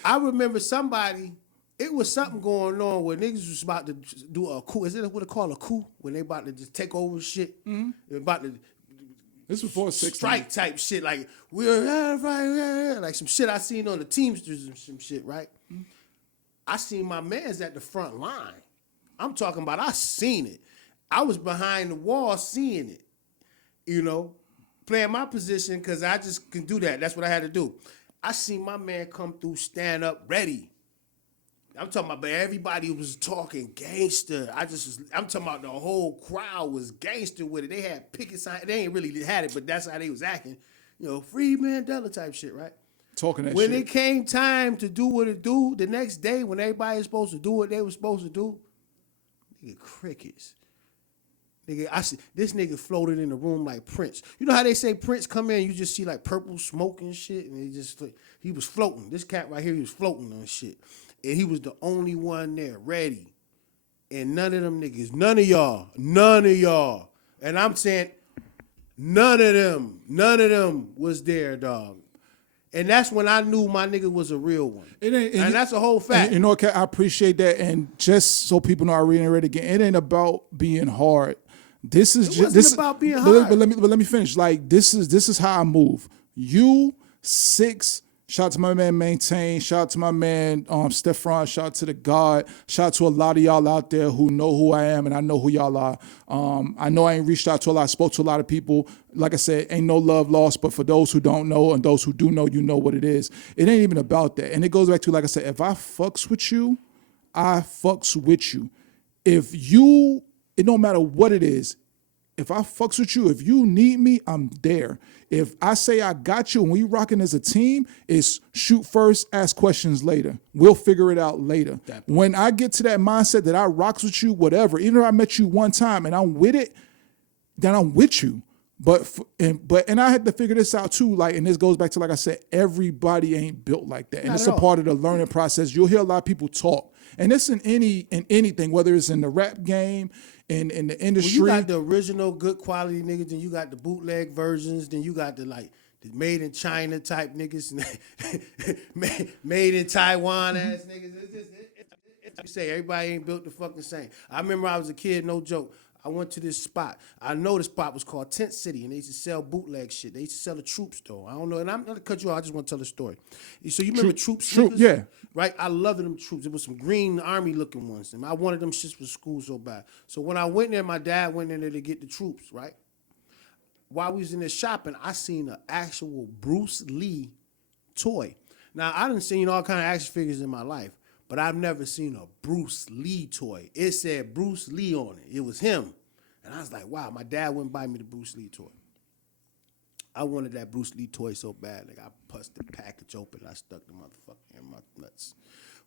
I remember somebody. It was something going on where niggas was about to do a coup. Is it what they call a coup? When they about to just take over shit. Mm-hmm. They're about to This was before 6 strike type shit, like we're like some shit I seen on the Teamsters and some shit, right? I seen my mans at the front line. I'm talking about I seen it. I was behind the wall seeing it, playing my position, because I just can do that. That's what I had to do. I seen my man come through, stand up, ready. I'm talking about, but everybody was talking gangster. I'm talking about the whole crowd was gangster with it. They had picket signs. They ain't really had it, but that's how they was acting. Free Mandela type shit, right? Talking that When shit. it came time to do what it do, the next day when everybody was supposed to do what they was supposed to do, nigga, crickets. Nigga, this nigga floated in the room like Prince. You know how they say Prince come in, you just see like purple smoke and shit, and he was floating. This cat right here, he was floating on shit. And he was the only one there, ready. And none of them niggas, none of y'all. And I'm saying, none of them was there, dog. And that's when I knew my nigga was a real one. And that's a whole fact. And, you know, okay, I appreciate that. And just so people know, I reiterate again, it ain't about being hard. This is just wasn't about being hard. But let me finish. Like this is how I move. You 6. Shout out to my man Maintain. Shout out to my man Stefan. Shout out to the God. Shout out to a lot of y'all out there who know who I am and I know who y'all are. I know I ain't reached out to a lot. I spoke to a lot of people. Like I said, ain't no love lost. But for those who don't know and those who do know, you know what it is. It ain't even about that. And it goes back to, like I said, if I fucks with you, I fucks with you. If you, it don't matter what it is. If I fucks with you, if you need me, I'm there. If I say I got you and we rocking as a team, it's shoot first, ask questions later. We'll figure it out later. When I get to that mindset that I rocks with you, whatever, even if I met you one time and I'm with it, then I'm with you. But I had to figure this out too. Like, and this goes back to, like I said, everybody ain't built like that, and it's a part of the learning process. You'll hear a lot of people talk, and it's in anything, whether it's in the rap game, in the industry. Well, you got the original good quality niggas, then you got the bootleg versions, then you got the made in China type niggas, made in Taiwan ass niggas. It's you say everybody ain't built the fucking same. I remember I was a kid, no joke. I went to this spot. I know the spot was called Tent City, and they used to sell bootleg shit. They used to sell the Troops, though. I don't know, and I'm not gonna cut you off. I just want to tell the story. So you remember Troops? Troop, yeah. Right? I loved them Troops. It was some green army-looking ones, and I wanted them shits for school so bad. So when I went there, my dad went in there to get the Troops, right? While we was in there shopping, I seen an actual Bruce Lee toy. Now, I done seen all kind of action figures in my life, but I've never seen a Bruce Lee toy. It said Bruce Lee on it. It was him. And I was like, wow, my dad wouldn't buy me the Bruce Lee toy. I wanted that Bruce Lee toy so bad. Like, I pussed the package open. I stuck the motherfucker in my nuts.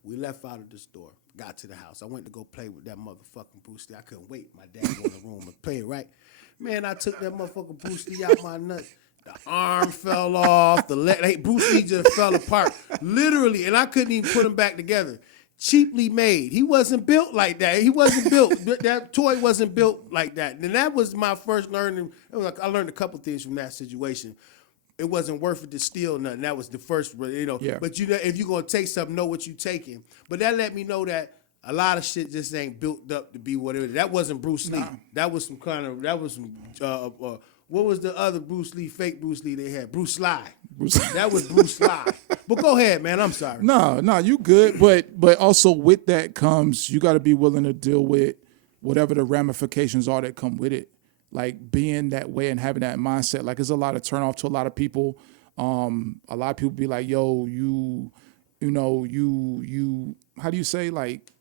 We left out of the store, got to the house. I went to go play with that motherfucking Bruce Lee. I couldn't wait. My dad go in the room and play it, right? Man, I took that motherfucking Bruce Lee out my nuts. The arm fell off. The leg, hey, Bruce Lee just fell apart, literally, and I couldn't even put him back together. Cheaply made. He wasn't built like that. He wasn't built. That toy wasn't built like that. And that was my first learning. I learned a couple things from that situation. It wasn't worth it to steal nothing. That was the first, Yeah. But if you're gonna take something, know what you're taking. But that let me know that a lot of shit just ain't built up to be whatever. That wasn't Bruce Lee. That was what was the other Bruce Lee, fake Bruce Lee they had? Bruce Lee. That was Bruce Lee. But go ahead, man. I'm sorry. No, you good. But also with that comes, you got to be willing to deal with whatever the ramifications are that come with it. Like being that way and having that mindset. Like it's a lot of turn off to a lot of people. A lot of people be like, yo, you how do you say, like,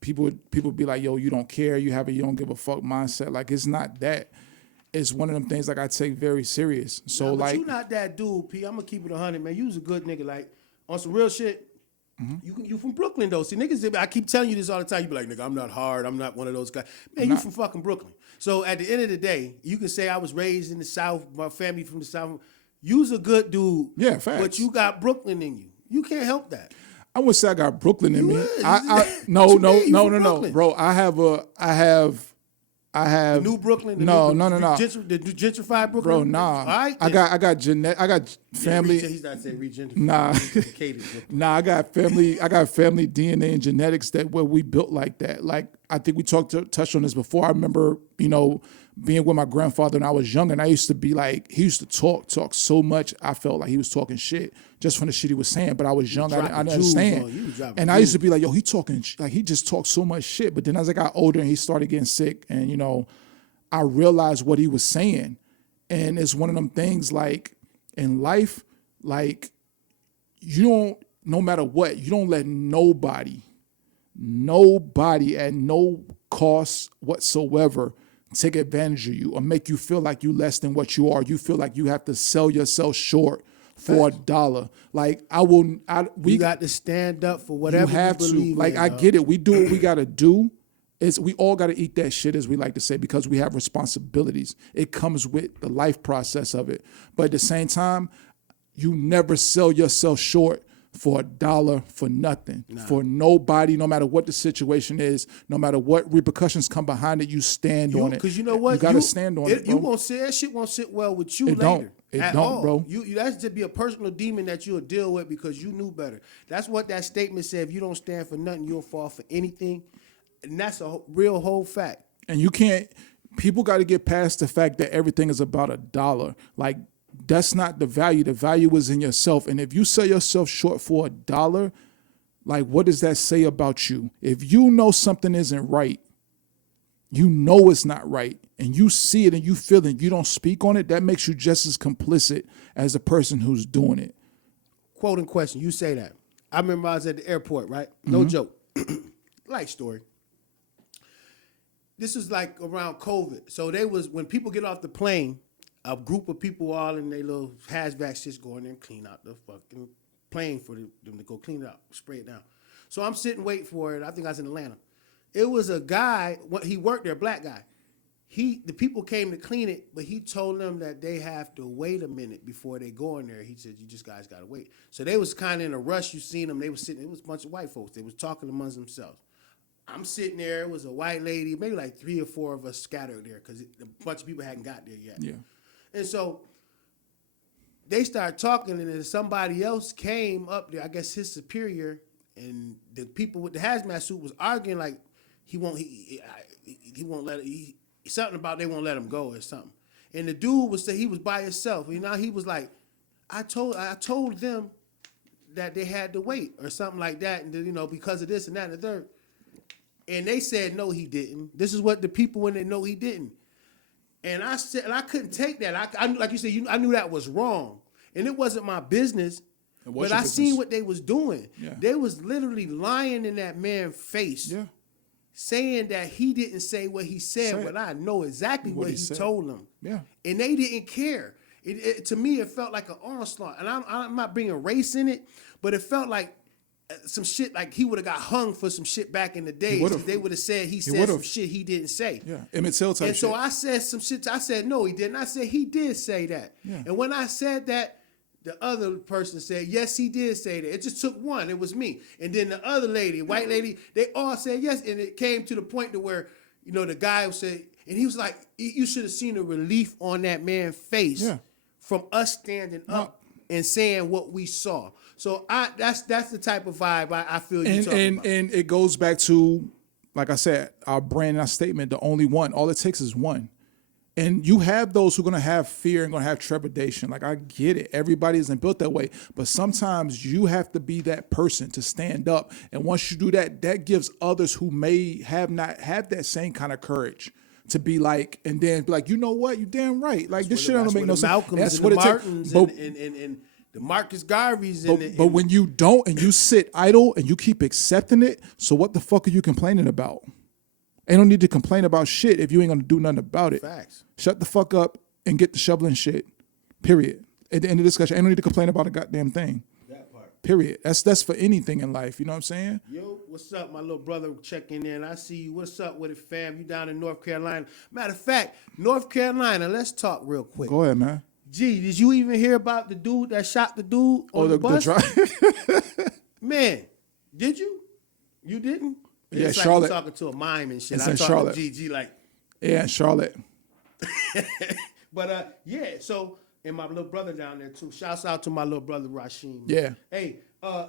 people be like, yo, you don't care, you don't give a fuck mindset. Like it's not that. It's one of them things like I take very serious. So but like you not that dude, P. I'm gonna keep it 100, man. You was a good nigga, like on some real shit. You from Brooklyn though. See, niggas, I keep telling you this all the time. You be like, nigga, I'm not hard. I'm not one of those guys. Man, you from fucking Brooklyn. So at the end of the day, you can say I was raised in the South, my family from the South. You's a good dude. Yeah, facts. But you got Brooklyn in you. You can't help that. I would say I got Brooklyn in me. What No, you mean? You from no, Brooklyn? bro. I have New Brooklyn. No. The gentrified Brooklyn. Bro, nah. All right. I got family. He's not saying regentrified. Nah. Gentrified Brooklyn. Nah, I got family DNA and genetics that where we built like that. Like I think we touched on this before. I remember, being with my grandfather when I was young, and I used to be like, he used to talk so much. I felt like he was talking shit just from the shit he was saying. But I was young, I didn't understand. And I used to be like, yo, he talking like he just talked so much shit. But then as I got older and he started getting sick, and I realized what he was saying. And it's one of them things like in life, like no matter what, you don't let nobody at no cost whatsoever take advantage of you or make you feel like you less than what you are. You feel like you have to sell yourself short for $1. Like we got to stand up for whatever you have believe to. Like in, I get it. We do what we got to do. We all got to eat that shit, as we like to say, because we have responsibilities. It comes with the life process of it. But at the same time, you never sell yourself short for $1 for nothing, for nobody, no matter what the situation is, no matter what repercussions come behind it, you stand on it. Because you know what? You got to stand on it, bro. You won't say that shit won't sit well with you It later. don't. It at don't, all. bro. You that's to be a personal demon that you'll deal with because you knew better. That's what that statement said. If you don't stand for nothing, you'll fall for anything. And that's a real whole fact. And you can't, people got to get past the fact that everything is about $1. Like, that's not the value. The value is in yourself. And if you sell yourself short for $1, like, what does that say about you? If you know something isn't right, you know it's not right, and you see it and you feel it, you don't speak on it, that makes you just as complicit as the person who's doing it. Quote and question, you say that. I remember I was at the airport, right? No joke. Light story. This was like around COVID. So they was, when people get off the plane, a group of people all in their little hazmat shits go in there and clean out the fucking plane for them to go clean it out, spray it down. So I'm sitting waiting for it. I think I was in Atlanta. It was a guy, he worked there, black guy. The people came to clean it, but he told them that they have to wait a minute before they go in there. He said, you just guys got to wait. So they was kind of in a rush. You seen them. They was sitting, it was a bunch of white folks. They was talking amongst themselves. I'm sitting there. It was a white lady, maybe like 3 or 4 of us scattered there because a bunch of people hadn't got there yet. Yeah. And so they started talking, and then somebody else came up there, I guess his superior, and the people with the hazmat suit was arguing like he won't let something about they won't let him go or something. And the dude was say he was by himself. You know, he was like, I told them that they had to wait or something like that, and you know, because of this and that and the third. And they said no, he didn't. This is what the people when they know he didn't. And I said, and I couldn't take that. I like you said, I knew that was wrong, and it wasn't my business. But I seen what they was doing. Yeah. They was literally lying in that man's face, saying that he didn't say what he said, but I know exactly what he told them. Yeah. And they didn't care. To me, it felt like an onslaught. And I'm not bringing race in it, but it felt like some shit, like he would have got hung for some shit back in the day. They would have said he said some shit he didn't say. Yeah, Emmett Till type and so shit. I said some shit. I said, no, he didn't. I said, he did say that. Yeah. And when I said that, the other person said, yes, he did say that. It just took one. It was me. And then the other lady, white lady, they all said yes. And it came to the point to where, you know, the guy said, and he was like, you should have seen the relief on that man's face from us standing up and saying what we saw. So that's the type of vibe I feel you're talking about. And it goes back to, like I said, our brand, our statement, the only one. All it takes is one. And you have those who are going to have fear and going to have trepidation. Like, I get it. Everybody isn't built that way. But sometimes you have to be that person to stand up. And once you do that, that gives others who may have not have that same kind of courage to be like, and then be like, you know what? You damn right. Like, this shit don't make no sense. Malcolms That's and what the it Martins takes. and the Marcus Garveys. But when you don't and you sit idle and you keep accepting it, so what the fuck are you complaining about? Ain't no need to complain about shit if you ain't gonna do nothing about it. Facts. Shut the fuck up and get to shoveling shit. Period. At the end of the discussion, ain't no need to complain about a goddamn thing. That part. Period. That's for anything in life. You know what I'm saying? Yo, what's up, my little brother checking in? I see you. What's up with it, fam? You down in North Carolina? Matter of fact, North Carolina. Let's talk real quick. Go ahead, man. Gee, did you even hear about the dude that shot the dude on the bus? Man, did you? You didn't? Yeah, it's like Charlotte. you talking to a mime and shit. It's I in talk Charlotte. to GG like. Yeah, in Charlotte. But yeah. So and my little brother down there too. Shouts out to my little brother Rasheen. Yeah. Hey, I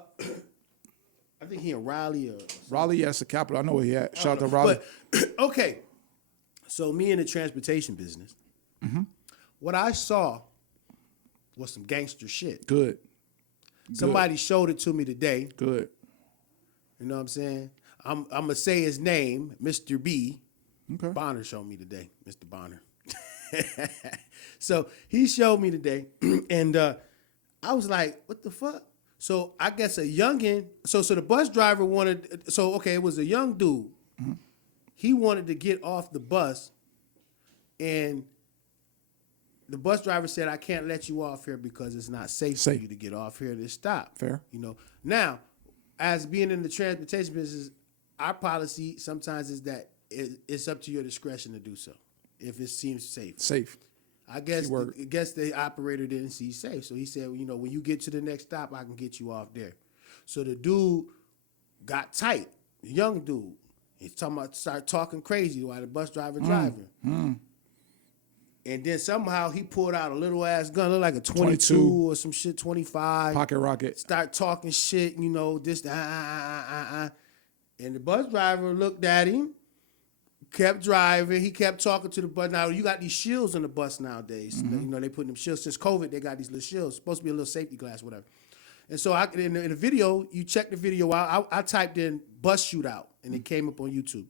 think he in Raleigh or something. Raleigh, yes, the capital. I know where he at. Shout out to Raleigh. But, okay. So me in the transportation business, what I saw was some gangster shit. Good. Somebody showed it to me today. Good. You know what I'm saying? I'm gonna say his name, Mr. B. Okay. Bonner showed me today, Mr. Bonner. So he showed me today, and I was like, "What the fuck?" So I guess a youngin. So the bus driver wanted. So okay, it was a young dude. He wanted to get off the bus, and the bus driver said, "I can't let you off here because it's not safe for you to get off here. To stop." Fair. You know. Now, as being in the transportation business, our policy sometimes is that it's up to your discretion to do so if it seems safe. Safe. I guess the operator didn't see safe, so he said, you know, when you get to the next stop, I can get you off there. So the dude got tight, the young dude. He's talking about start talking crazy while the bus driver driving. And then somehow he pulled out a little ass gun, looked like a 22 or some shit, 25. Pocket rocket. Start talking shit, this, And the bus driver looked at him, kept driving. He kept talking to the bus. Now, you got these shields in the bus nowadays. They put them shields. Since COVID, they got these little shields. Supposed to be a little safety glass, whatever. And so in the video, you check the video out. I typed in bus shootout, and it came up on YouTube.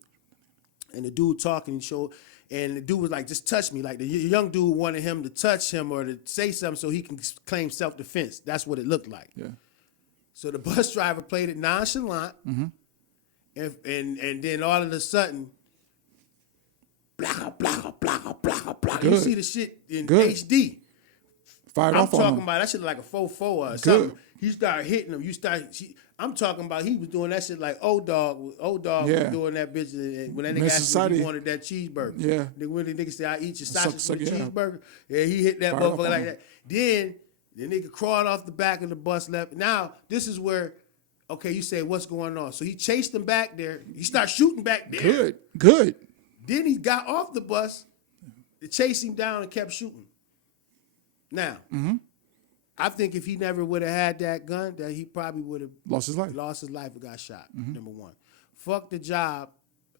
And the dude talking, and the dude was like, just touch me. Like the young dude wanted him to touch him or to say something so he can claim self-defense. That's what it looked like. Yeah. So the bus driver played it nonchalant. And then all of a sudden, blah, blah, blah, blah, blah. You see the shit in HD. Fired I'm off on talking him. about that shit like a 4-4 or something. He started hitting him. I'm talking about he was doing that shit like old dog was doing that bitch. And when that nigga asked me if he wanted that cheeseburger. Yeah. When the nigga said, I eat your sausage Suck, with a yeah. cheeseburger. Yeah, he hit that Fired off motherfucker on like him. that. Then the nigga crawled off the back of the bus left. Now, this is where, okay, you say, what's going on? So he chased him back there. He started shooting back there. Good. Then he got off the bus to chase him down and kept shooting. Now, I think if he never would have had that gun, that he probably would have Lost his life. or got shot. Number one. Fuck the job.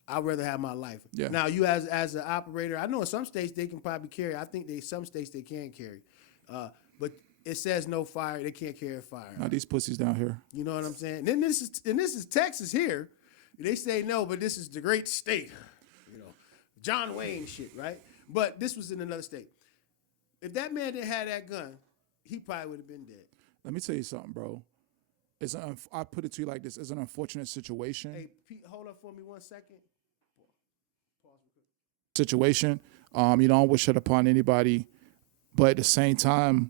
I'd rather have my life. Yeah. Now, you as an operator, I know in some states they can probably carry. I think some states they can carry. But it says no fire. They can't carry a fire. Now these pussies down here. You know what I'm saying? Then this is Texas here. They say no, but this is the great state. John Wayne shit, right? But this was in another state. If that man didn't have that gun, he probably would have been dead. Let me tell you something, bro. I put it to you like this: it's an unfortunate situation. Hey, Pete, hold up for me 1 second. Situation. You don't wish it upon anybody, but at the same time,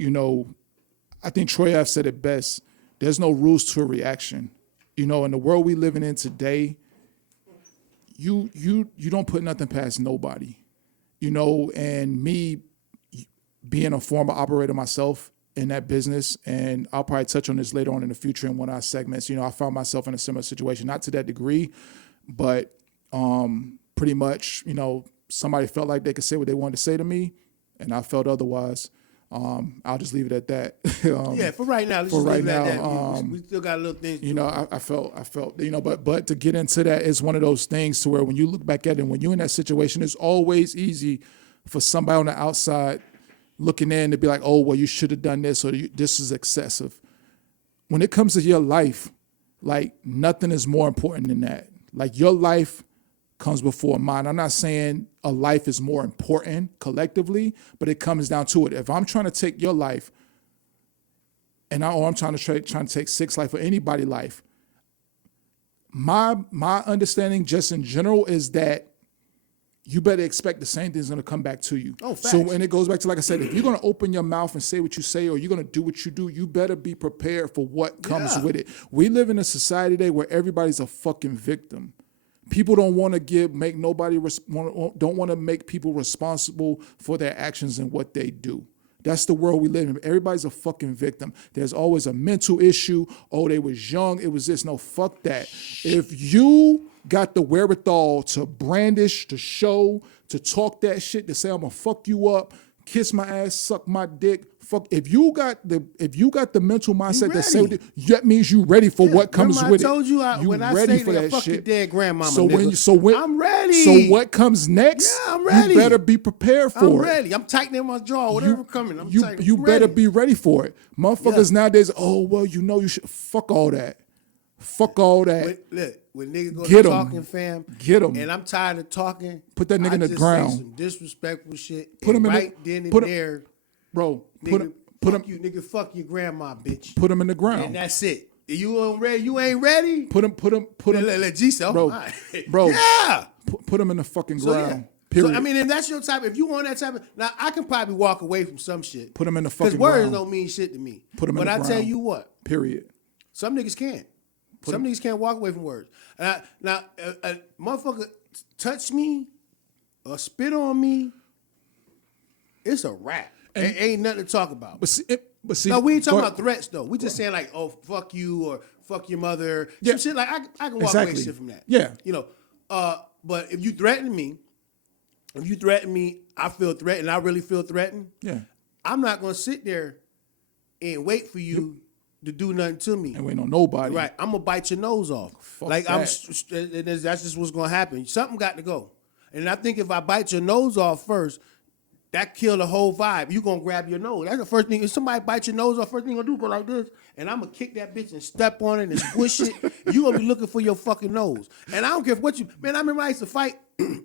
I think Troy Ave said it best. There's no rules to a reaction. In the world we living in today, you don't put nothing past nobody. And me being a former operator myself in that business, and I'll probably touch on this later on in the future in one of our segments. I found myself in a similar situation, not to that degree, but pretty much, somebody felt like they could say what they wanted to say to me, and I felt otherwise. I'll just leave it at that. Yeah, for right now. Let's for just right leave it at now, that. We still got a little things. I felt, but to get into that is one of those things to where when you look back at it, when you're in that situation, it's always easy for somebody on the outside looking in to be like, oh, well, you should have done this, or this is excessive. When it comes to your life, like nothing is more important than that. Like your life comes before mine. I'm not saying a life is more important collectively, but it comes down to it. If I'm trying to take your life, or I'm trying to take Six life or anybody's life, my understanding just in general is that you better expect the same thing's gonna come back to you. Oh, facts. So when it goes back to, like I said, if you're gonna open your mouth and say what you say, or you're gonna do what you do, you better be prepared for what comes with it. We live in a society today where everybody's a fucking victim. People don't want to don't want to make people responsible for their actions and what they do. That's the world we live in. Everybody's a fucking victim. There's always a mental issue. Oh, they was young. It was this. No, fuck that. If you got the wherewithal to brandish, to show, to talk that shit, to say I'm gonna fuck you up, kiss my ass, suck my dick, fuck. If you got the mental mindset that say that means you ready for what comes with it. I told you when I say that, fuck your dead grandmama. I'm ready. So what comes next? Yeah, I'm ready. You better be prepared for it. I'm ready. I'm tightening my jaw. Whatever coming, You better be ready for it. Motherfuckers nowadays, oh well, you should fuck all that. Fuck all that. When nigga go Get to 'em. talking, fam, Get 'em. and I'm tired of talking. Put that nigga in the just ground. Say some disrespectful shit. Put him in right the, then and put him- there, bro. nigga, Put him. you, nigga, fuck your grandma, bitch. Put him in the ground. And that's it. You ain't ready. You ain't ready. Put him. Let G say, Bro, all right. bro. Yeah. Put him in the fucking So, ground. yeah. Period. So, I mean, if that's your type, if you want that type of, now I can probably walk away from some shit. Put him in the fucking Because words ground. don't mean shit to me. Put him in but the I tell ground. you what, Period. some niggas can't. Some niggas can't walk away from words. Now, a motherfucker touch me or spit on me, it's a wrap. Ain't nothing to talk about. But see, But see, no, we ain't talking but- about threats though. We just saying like, oh, fuck you or fuck your mother. Yeah. Some shit like I can walk away shit from that. Yeah. You know. But if you threaten me, I feel threatened. I really feel threatened. Yeah. I'm not gonna sit there and wait for you to do nothing to me. And wait on nobody. Right, I'm gonna bite your nose off. Fuck like that. that's just what's gonna happen. Something got to go, and I think if I bite your nose off first, that kill the whole vibe. You gonna grab your nose. That's the first thing. If somebody bite your nose off, first thing you gonna do go like this, and I'm gonna kick that bitch and step on it and squish it. You gonna be looking for your fucking nose. And I don't care what you. Man, I remember I used to fight.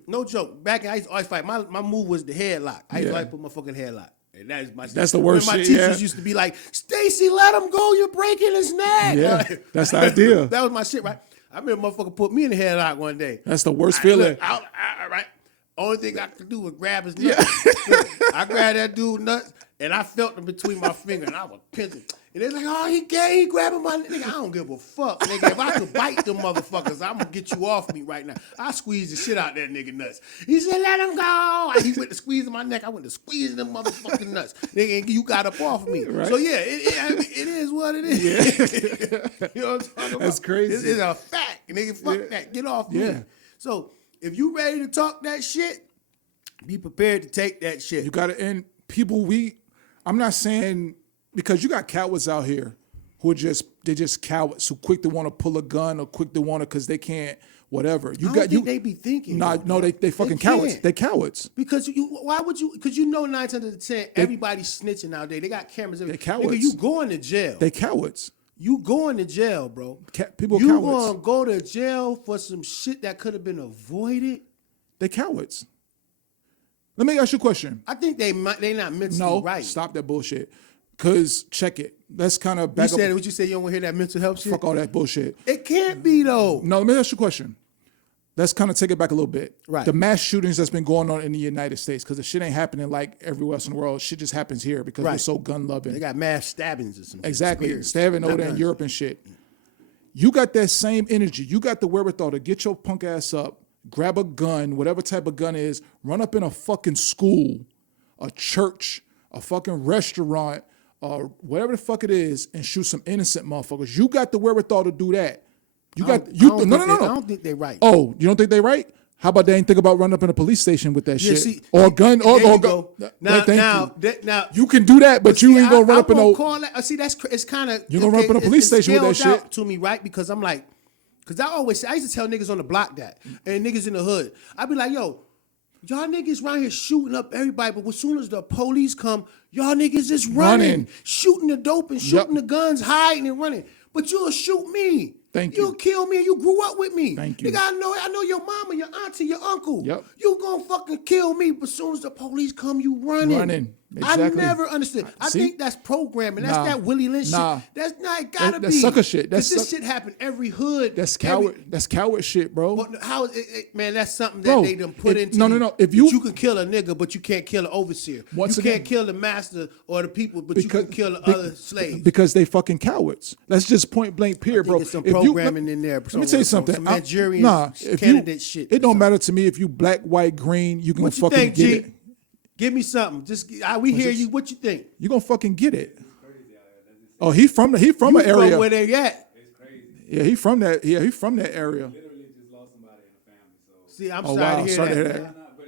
No joke. Back in I used to always fight. My move was the headlock. I used to like put my fucking headlock. And that is my. That's the worst My shit, teachers yeah. used to be like, "Stacy, let him go. You're breaking his neck." Yeah, that's the idea. That was my shit, right? I remember motherfucker put me in the headlock one day. That's the worst feeling. Look, right. Only thing I could do was grab his nuts. I grabbed that dude nuts, and I felt him between my fingers, and I was pinching. And they're like, "Oh, he gay, he grabbing my nigga." I don't give a fuck, nigga. If I could bite them motherfuckers, I'm gonna get you off me right now. I squeeze the shit out that nigga nuts. He said, "Let him go." He went to squeezing my neck. I went to squeezing them motherfucking nuts. Nigga, and you got up off me. Right. So yeah, it is what it is. Yeah. You know what I'm talking about? That's crazy. It's a fact, nigga. Fuck that. Get off me. Yeah. So if you ready to talk that shit, be prepared to take that shit. You gotta end people. I'm not saying because you got cowards out here who are just cowards who quick to want to pull a gun or quick to want to because they can't whatever. You I got don't think you. they be thinking. Nah, though, no, they fucking can't. cowards. They cowards. Because why would you? Because 9 times out of 10, everybody's snitching nowadays. They got cameras. They cowards. Nigga, you going to jail. They cowards. You going to jail, bro. People you cowards. gonna go to jail for some shit that could have been avoided. They cowards. Let me ask you a question. I think they not mentally No, right. stop that bullshit. Cause check it. Let's kind of You back said up. what you said. You don't want to hear that mental health shit. Fuck all that bullshit. It can't be though. No, let me ask you a question. Let's kind of take it back a little bit. Right. The mass shootings that's been going on in the United States, because the shit ain't happening like everywhere else in the world. Shit just happens here because we're Right. so gun loving. They got mass stabbings or something. Exactly. Stabbing over there in Europe and shit. You got that same energy. You got the wherewithal to get your punk ass up, grab a gun, whatever type of gun it is, run up in a fucking school, a church, a fucking restaurant, or whatever the fuck it is, and shoot some innocent motherfuckers. You got the wherewithal to do that. You got you. No. I don't think they right. Oh, you don't think they right? How about they ain't think about running up in a police station with that Yeah, shit see, or a gun there or you gun? go. Thank Now, you can do that, but you ain't gonna run up in no. Call that. See, it's kind of You gonna run up in a police station with that shit? To me, right? Because I'm like, because I used to tell niggas on the block that, and niggas in the hood, I'd be like, yo, y'all niggas around here shooting up everybody, but as soon as the police come, y'all niggas is running. Shooting the dope and shooting the guns, hiding and running. But you'll shoot me. Thank you. You'll kill me and you grew up with me. Thank you. Nigga, I know your mama, your auntie, your uncle. Yep. You gonna fucking kill me, but as soon as the police come, you running. Running. I Exactly. never understood. I See? think that's programming. That's Nah. that Willie Lynch Nah. shit. That's not it gotta That's be. sucker shit. 'Cause That's this suck- shit happen every hood. That's coward. That's coward shit, bro. But how is it, man? That's something that Bro, they done put into. no. you. If you- You can kill a nigga, but you can't kill an overseer. Once You again- can't kill the master or the people, but you can kill the other slaves. Because they fucking cowards. That's just point blank period, think bro. it's some If programming in there, Let me tell you some something. Nigerian if candidate shit. It don't matter to me if you black, white, green. You gonna What you fucking think, get G? it. Give me something. Just we hear you. What you think? You gonna fucking get it. Oh, he from an You area. from where they at? Yeah, he from that. Yeah, he from that area. Literally just lost somebody in the family. So See, I'm Oh, sorry wow. to hear Sorry to that. hear that. man. but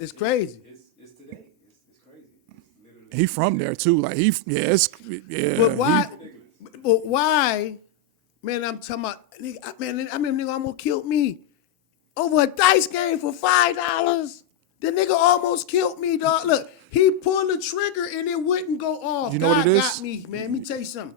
It's crazy. it's today. It's crazy. It's literally He from there too. Like yeah. But why? But why? Man, I'm talking about nigga. Man, I mean, nigga almost killed me over a dice game for $5. The nigga almost killed me, dog. Look, he pulled the trigger and it wouldn't go off. You know what God it is? got me, man. Let me tell you something.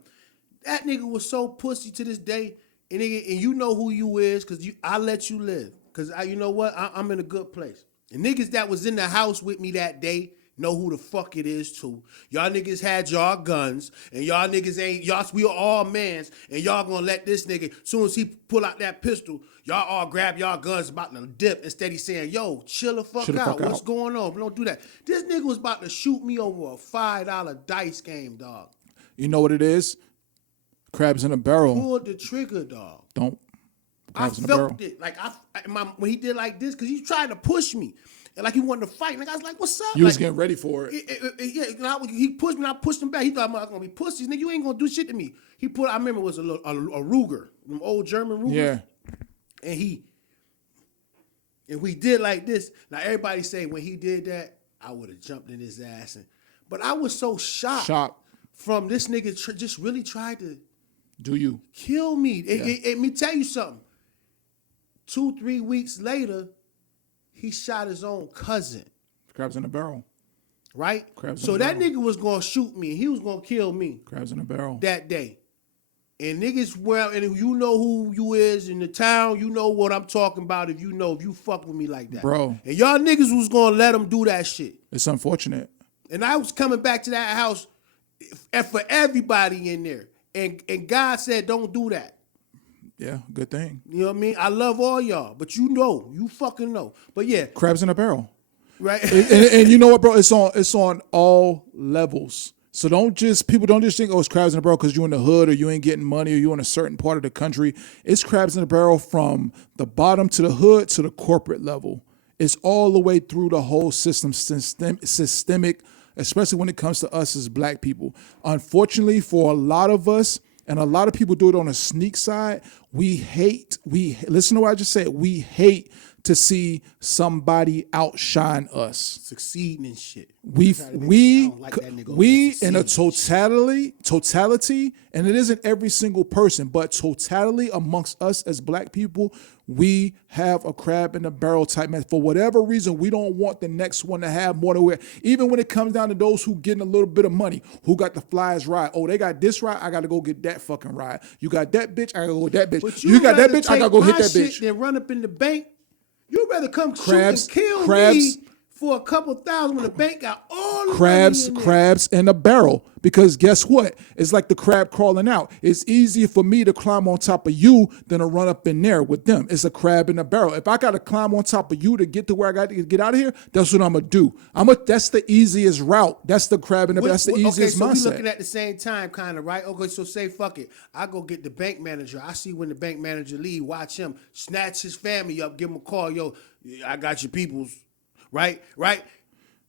That nigga was so pussy to this day, and nigga, and you know who you is, cause I let you live, cause you know what, I'm in a good place. And niggas that was in the house with me that day know who the fuck it is too. Y'all niggas had y'all guns, and y'all niggas ain't y'all. We are all mans, and y'all gonna let this nigga. Soon as he pull out that pistol, y'all all grab y'all guns about to dip. Instead he saying, "Yo, chill the fuck Chill the out. fuck What's out." going on? Don't do that." This nigga was about to shoot me over a $5 dice game, dog. You know what it is? Crabs in a barrel. Pulled the trigger, dog. Don't. I Crabs in a barrel. felt it. Like when he did like this, because he tried to push me. and like he wanted to fight. And I was like, "What's up?" You was Like, getting ready for it. Yeah, he pushed me. And I pushed him back. He thought I'm not gonna be pussies. Nigga, you ain't gonna do shit to me. I remember it was a Ruger, an old German Ruger. Yeah. And we did like this. Now everybody say when he did that, I would have jumped in his ass. But I was so shocked from this nigga just really tried to Do you? kill me. Yeah. And let me tell you something. 2-3 weeks later, he shot his own cousin. Crabs in a barrel. Right? Crabs in So a that barrel. nigga was gonna shoot me. He was gonna kill me Crabs in a barrel. that day. And niggas, and you know who you is in the town, you know what I'm talking about if you fuck with me like that. Bro. And y'all niggas was gonna let him do that shit. It's unfortunate. And I was coming back to that house for everybody in there. And God said, don't do that. Yeah, good thing. You know what I mean? I love all y'all, but you fucking know. But yeah, Crabs in a barrel. right? and you know what, bro? It's on all levels. So people don't just think, oh, it's crabs in a barrel because you're in the hood or you ain't getting money or you're in a certain part of the country. It's crabs in a barrel from the bottom to the hood to the corporate level. It's all the way through the whole systemic, especially when it comes to us as black people. Unfortunately, for a lot of us, and a lot of people do it on a sneak side, listen to what I just said, we hate to see somebody outshine us. Succeeding and shit. We don't like that nigga in a totality, and it isn't every single person, but totality amongst us as black people, we have a crab in the barrel type man. For whatever reason, we don't want the next one to have more to wear. Even when it comes down to those who getting a little bit of money, who got the flyest ride. Oh, they got this ride, I gotta go get that fucking ride. You got that bitch, I gotta go with that bitch. But You got that rather bitch, I gotta go take hit my that shit bitch. than run up in the bank. You'd rather come Crabs- shoot and kill crabs- me for a couple thousand when the bank got all the money in there. Crabs in a barrel. Because guess what? It's like the crab crawling out. It's easier for me to climb on top of you than to run up in there with them. It's a crab in a barrel. If I got to climb on top of you to get to where I got to get out of here, that's what I'm going to do. That's the easiest route. That's the crab in the barrel. That's the easiest so we mindset. looking at the same time, kind of, right? Okay, so say fuck it. I go get the bank manager. I see when the bank manager leave, watch him, snatch his family up, give him a call. Yo, I got your peoples, right?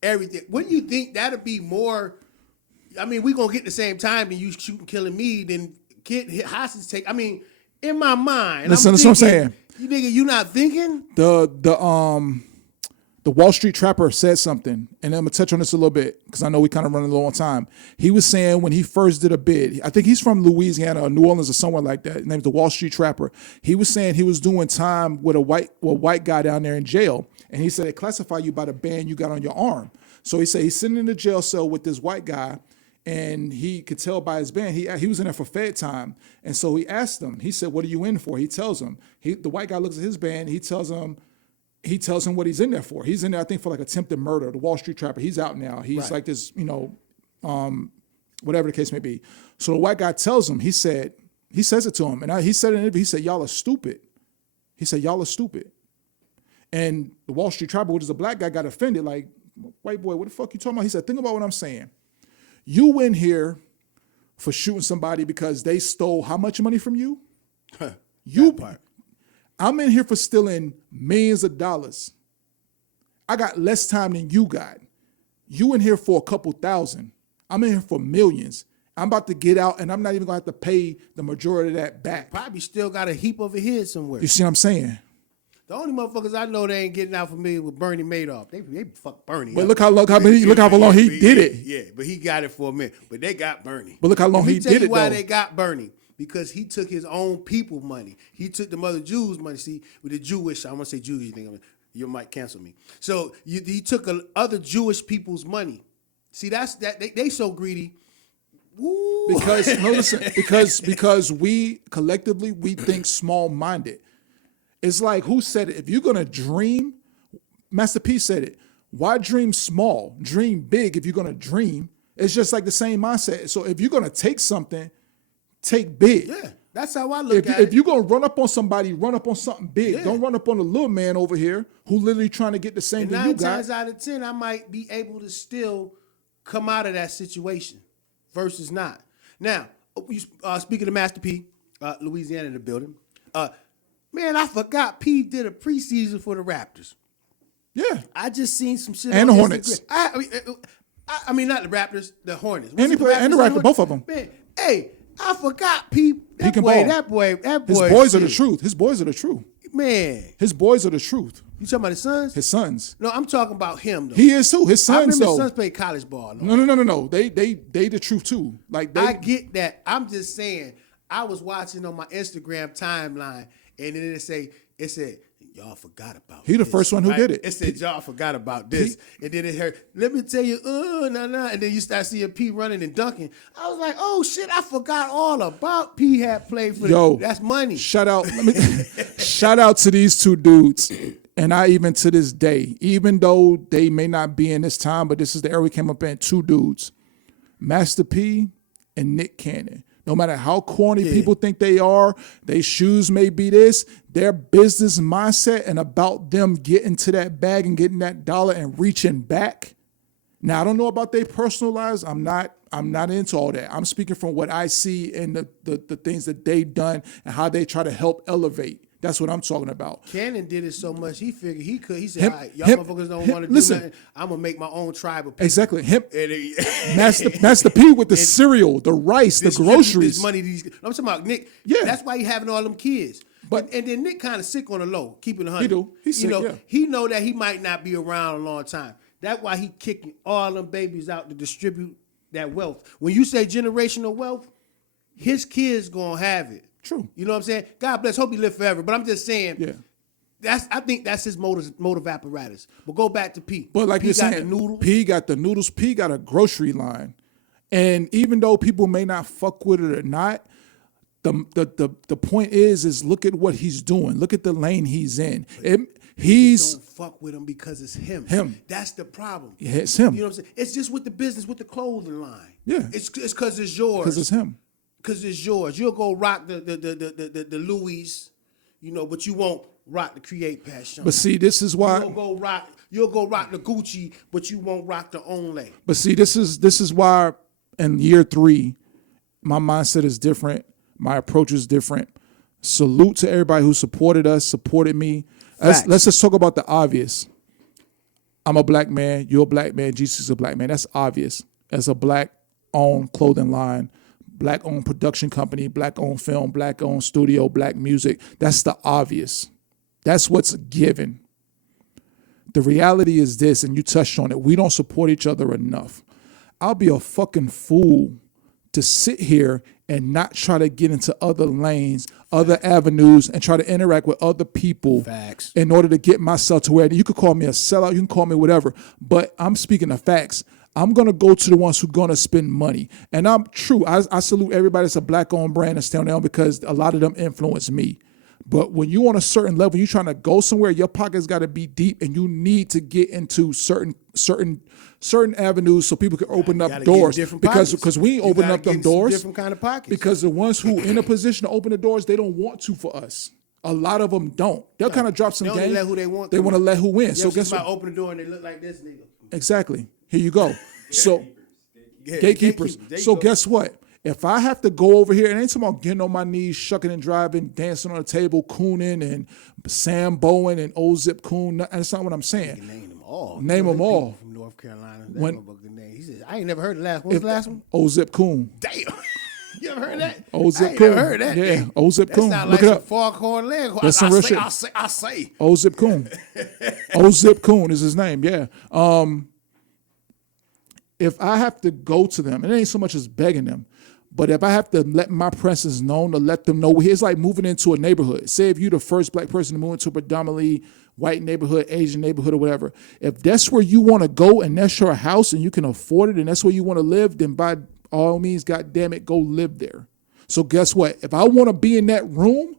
Everything. Wouldn't you think that'd be more? I mean, we gonna get the same time than you shooting, killing me, then get hostage take. I mean, in my mind, Listen, that's what I'm saying. You nigga, you not thinking? The Wall Street Trapper said something, and I'm gonna touch on this a little bit because I know we kind of running low on time. He was saying when he first did a bid, I think he's from Louisiana or New Orleans or somewhere like that. His name's the Wall Street Trapper. He was saying he was doing time with a white guy down there in jail, and he said they classify you by the band you got on your arm. So he said he's sitting in the jail cell with this white guy, and he could tell by his band he was in there for Fed time, and so he asked him. He said, "What are you in for?" He tells him. The white guy looks at his band. He tells him what he's in there for. He's in there, I think, for like attempted murder. The Wall Street Trapper. He's out now. He's like this, whatever the case may be. So the white guy tells him. He says it to him, and he said in an interview. He said, "Y'all are stupid." He said, "Y'all are stupid." And the Wall Street Trapper, which is a black guy, got offended. Like, white boy, what the fuck you talking about? He said, "Think about what I'm saying. You in here for shooting somebody because they stole how much money from you? I'm in here for stealing millions of dollars. I got less time than you got. You in here for a couple thousand. I'm in here for millions. I'm about to get out, and I'm not even gonna have to pay the majority of that back." Probably still got a heap over here somewhere. You see what I'm saying? The only motherfuckers I know they ain't getting out familiar with Bernie Madoff. They fuck Bernie. But up. look how long he did it. Yeah, but he got it for a minute. But they got Bernie. But look how long Let me he tell did you it, why though. they got Bernie. Because he took his own people money. He took the mother Jews' money. See, with the Jewish, I want to say Jews, you think you might cancel me. So he took other Jewish people's money. See, that's that they so greedy. Woo. Because we collectively we think small-minded. It's like, who said it? If you're gonna dream, Master P said it. Why dream small? Dream big if you're gonna dream. It's just like the same mindset. So if you're gonna take something, take big. Yeah, that's how I look at it. If you're gonna run up on somebody, run up on something big. Yeah. Don't run up on the little man over here who literally trying to get the same And thing you 9 got. times out of 10, I might be able to still come out of that situation versus not. Now, speaking of Master P, Louisiana in the building. Man, I forgot P did a preseason for the Raptors. Yeah. I just seen some shit. And on the Instagram. Hornets. I mean, not the Raptors, the Hornets. And the Raptors, both of them. Man, hey, I forgot, Pete. He can ball. That boy. His boys are the shit. truth. His boys are the truth. Man, His boys are the truth. you talking about his sons? His sons. No, I'm talking about him though. He is too. His I sons remember though. his sons played college ball. No. They the truth too. Like they. I get that. I'm just saying. I was watching on my Instagram timeline, and then it said, y'all forgot about He the this, first one who right? did it. It said, y'all forgot about this. And then it heard, let me tell you, nah. And then you start seeing P running and dunking. I was like, oh, shit, I forgot all about P had played for that's money. Shout out to these two dudes. And I even to this day, even though they may not be in this time, but this is the era we came up in, two dudes, Master P and Nick Cannon. No matter how corny people think they are, their shoes may be this, their business mindset and about them getting to that bag and getting that dollar and reaching back. Now, I don't know about their personal lives. I'm not into all that. I'm speaking from what I see and the things that they've done and how they try to help elevate. That's what I'm talking about. Cannon did it so much, he figured he could. He said, all right, y'all motherfuckers don't want to do nothing. I'm going to make my own tribe of people. Exactly. Him, And Master P with the cereal, the rice, the groceries. This money, I'm talking about Nick. Yeah. That's why he having all them kids. But- and then Nick kind of sick on the low, keeping 100. He do. He's sick, yeah. He know that he might not be around a long time. That's why he kicking all them babies out to distribute that wealth. When you say generational wealth, his kids gonna have it. True. You know what I'm saying? God bless. Hope he live forever. But I'm just saying. Yeah. I think that's his motive apparatus. But go back to P. But like P you're got saying, the noodles. P got the noodles. P got a grocery line. And even though people may not fuck with it or not, the point is look at what he's doing. Look at the lane he's in. He's don't fuck with him because it's him. Him. That's the problem. Yeah, it's him. You know what I'm saying? It's just with the business, with the clothing line. Yeah. It's because it's yours. because it's him. Because it's yours. You'll go rock the Louis, but you won't rock the Create Passion. But see, this is why. You'll go rock the Gucci, but you won't rock the Only. But see, this is why in year 3, my mindset is different. My approach is different. Salute to everybody who supported us, supported me. Let's just talk about the obvious. I'm a black man. You're a black man. Jesus is a black man. That's obvious. As a black-owned clothing line, black-owned production company, black-owned film, black-owned studio, black music. That's the obvious. That's what's given. The reality is this, and you touched on it. We don't support each other enough. I'll be a fucking fool to sit here and not try to get into other lanes, other avenues, and try to interact with other people Facts. in order to get myself to where you could call me a sellout, you can call me whatever, but I'm speaking of facts. I'm going to go to the ones who are going to spend money. And I'm true. I salute everybody that's a black-owned brand and stay on their own because a lot of them influence me. But when you on a certain level, you're trying to go somewhere, your pockets got to be deep and you need to get into certain avenues so people can open up doors. Because we ain't opening up them doors. Different kind of pockets. Because the ones who in a position to open the doors, they don't want to for us. A lot of them don't. They'll kind of drop some game. They only let who they want. They want to let who wins. So guess somebody what? open the door and they look like this nigga. Exactly. Here you go. So gatekeepers. There you So go. guess what? If I have to go over here, and ain't talking about getting on my knees, shucking and driving, dancing on the table, cooning, and Sam Bowen and Old Zip Coon, that's not what I'm saying. Name them all. Name them all. From North Carolina. When- Name. He said, I ain't never heard the last one. What's the last one? Old Zip Coon. Damn. You ever heard that? Old Zip I ain't Coon. never heard that. Yeah, Old Zip Coon. That sound Look like it some up. foghorn leghorn. That's some real shit. I say. Old Zip Coon. Old Zip Coon is his name, yeah. If I have to go to them, and it ain't so much as begging them, but if I have to let my presence known to let them know, it's like moving into a neighborhood. Say if you're the first black person to move into a predominantly white neighborhood, Asian neighborhood, or whatever. If that's where you want to go and that's your house and you can afford it and that's where you want to live, then by all means, God damn it, go live there. So guess what? If I want to be in that room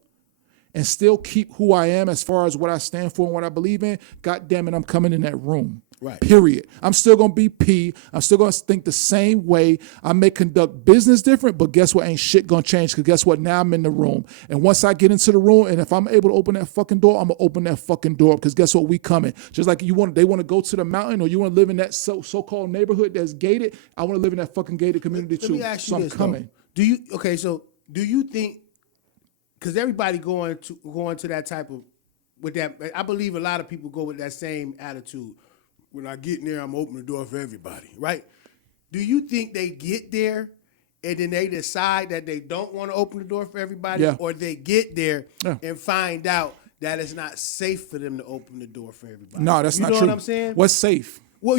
and still keep who I am as far as what I stand for and what I believe in, God damn it, I'm coming in that room. Right. Period. I'm still going to be P. I'm still going to think the same way. I may conduct business different, but guess what? Ain't shit going to change because guess what? Now I'm in the room. And once I get into the room and if I'm able to open that fucking door, I'm going to open that fucking door because guess what? We coming. Just like they want to go to the mountain or you want to live in that so-called neighborhood that's gated. I want to live in that fucking gated community Let too. me ask you So I'm this, coming. though. Do you think, because everybody going to that type of with that. I believe a lot of people go with that same attitude. When I get in there, I'm opening the door for everybody, right? Do you think they get there and then they decide that they don't want to open the door for everybody, Yeah. or they get there Yeah. and find out that it's not safe for them to open the door for everybody? No, that's you not know true. what I'm saying? What's safe? Well,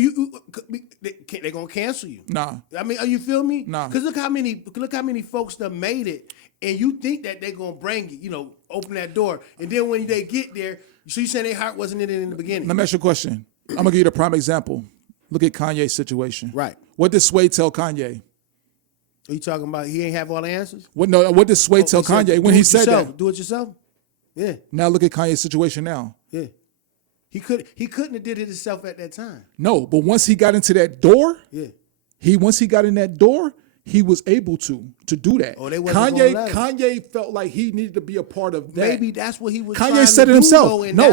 they're gonna cancel you. Nah. I mean, you feel me? Nah. Because look how many folks that made it, and you think that they're gonna bring it, open that door, and then when they get there, so you saying their heart wasn't in it in the beginning? Let me ask you a question. I'm gonna give you the prime example. Look at Kanye's situation. Right. What did Sway tell Kanye? Are you talking about he ain't have all the answers? What did Sway tell He said, Kanye when "Do he it said yourself. that? Do it yourself. Yeah, Now look at Kanye's situation now. yeah. He couldn't have did it himself at that time. No, but once he got into that door, Yeah. once he got in that door, he was able to do that. Oh, they wasn't gonna let him. Kanye felt like he needed to be a part of that. Maybe that's what he was. Kanye trying said to it do, himself. though, and No.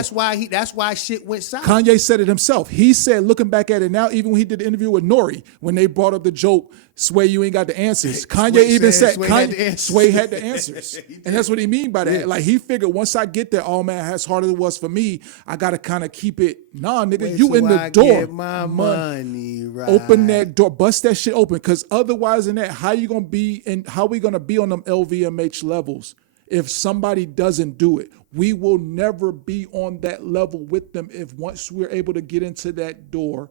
that's why shit went south. Kanye said it himself. He said, looking back at it now, even when he did the interview with Nori, when they brought up the joke, Sway, you ain't got the answers. Kanye Sway even said said, Sway had the answers. Sway had the answers. And that's what he mean by that. Yeah. Like, he figured once I get there, oh man, as hard as it was for me, I got to kind of keep it. Nah, nigga, Wait you till in the I door. get my money right. Open that door, bust that shit open. Because otherwise than that, how you going to be and how we going to be on them LVMH levels if somebody doesn't do it? We will never be on that level with them if once we're able to get into that door,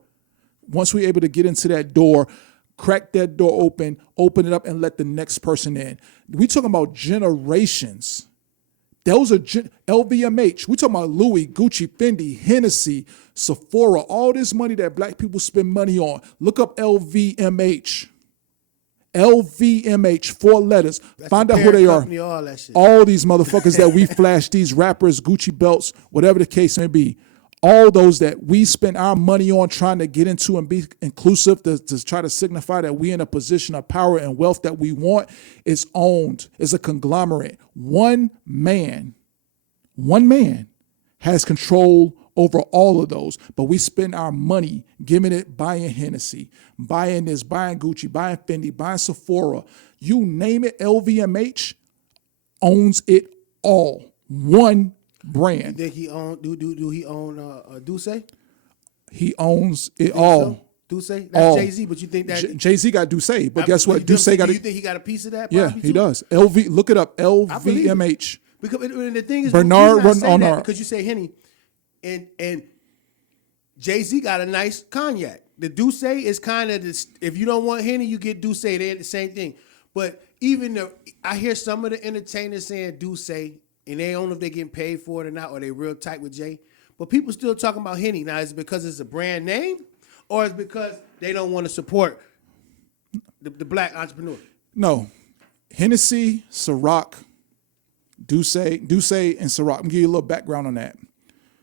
crack that door open it up and let the next person in. We talking about generations. Those are LVMH. We talking about Louis, Gucci, Fendi, Hennessy, Sephora, all this money that black people spend money on. Look up LVMH. LVMH, 4 letters. Find out who they are. Company, all that shit. All these motherfuckers that we flash, these rappers, Gucci belts, whatever the case may be. All those that we spend our money on trying to get into and be inclusive to try to signify that we in a position of power and wealth that we want is owned. It's a conglomerate. One man has control over all of those, but we spend our money giving it, buying Hennessy, buying this, buying Gucci, buying Fendi, buying Sephora. You name it, LVMH owns it all. One brand. Think he own? Do he own Duce? He owns it all. Duce? That's All. Jay-Z, but you think that Jay-Z got Duce, but guess what? Do Duce got you it. think he got a piece of that? Yeah, probably, he too? does. Look it up. believe it. LVMH. Because and the thing is, Bernard the reason I say that Arnault. because you say Henny, and Jay-Z got a nice cognac. The Duce is kind of this. If you don't want Henny, you get Duce. They're the same thing. But I hear some of the entertainers saying Duce, and they don't know if they're getting paid for it or not, or they real tight with Jay. But people still talking about Henny. Now, is it because it's a brand name, or is it because they don't want to support the black entrepreneur? No. Hennessy, Ciroc, Duce, and Ciroc. I'm gonna give you a little background on that.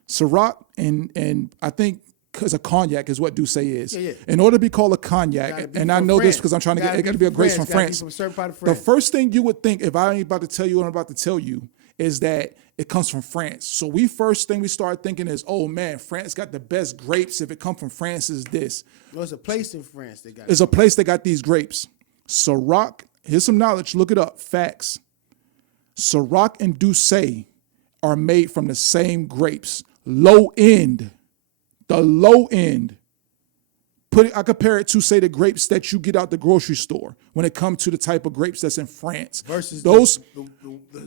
Ciroc and I think because a cognac is what Duce is. Yeah. In order to be called a Gotta cognac, be and I from know this France. because I'm trying to get it got to Gotta be a be grace from from France. Gotta be France. from a certain part of The France. first thing you would think if I ain't about to tell you what I'm about to tell you is that it comes from France. So first thing we start thinking is, oh man, France got the best grapes. If it come from France, is this. No, it's a place in France they got. There's a place that got these grapes. Ciroc, here's some knowledge, look it up, facts. Ciroc and Douce are made from the same grapes. Low end, the low end. I compare it to, say, the grapes that you get out the grocery store when it comes to the type of grapes that's in France. versus Those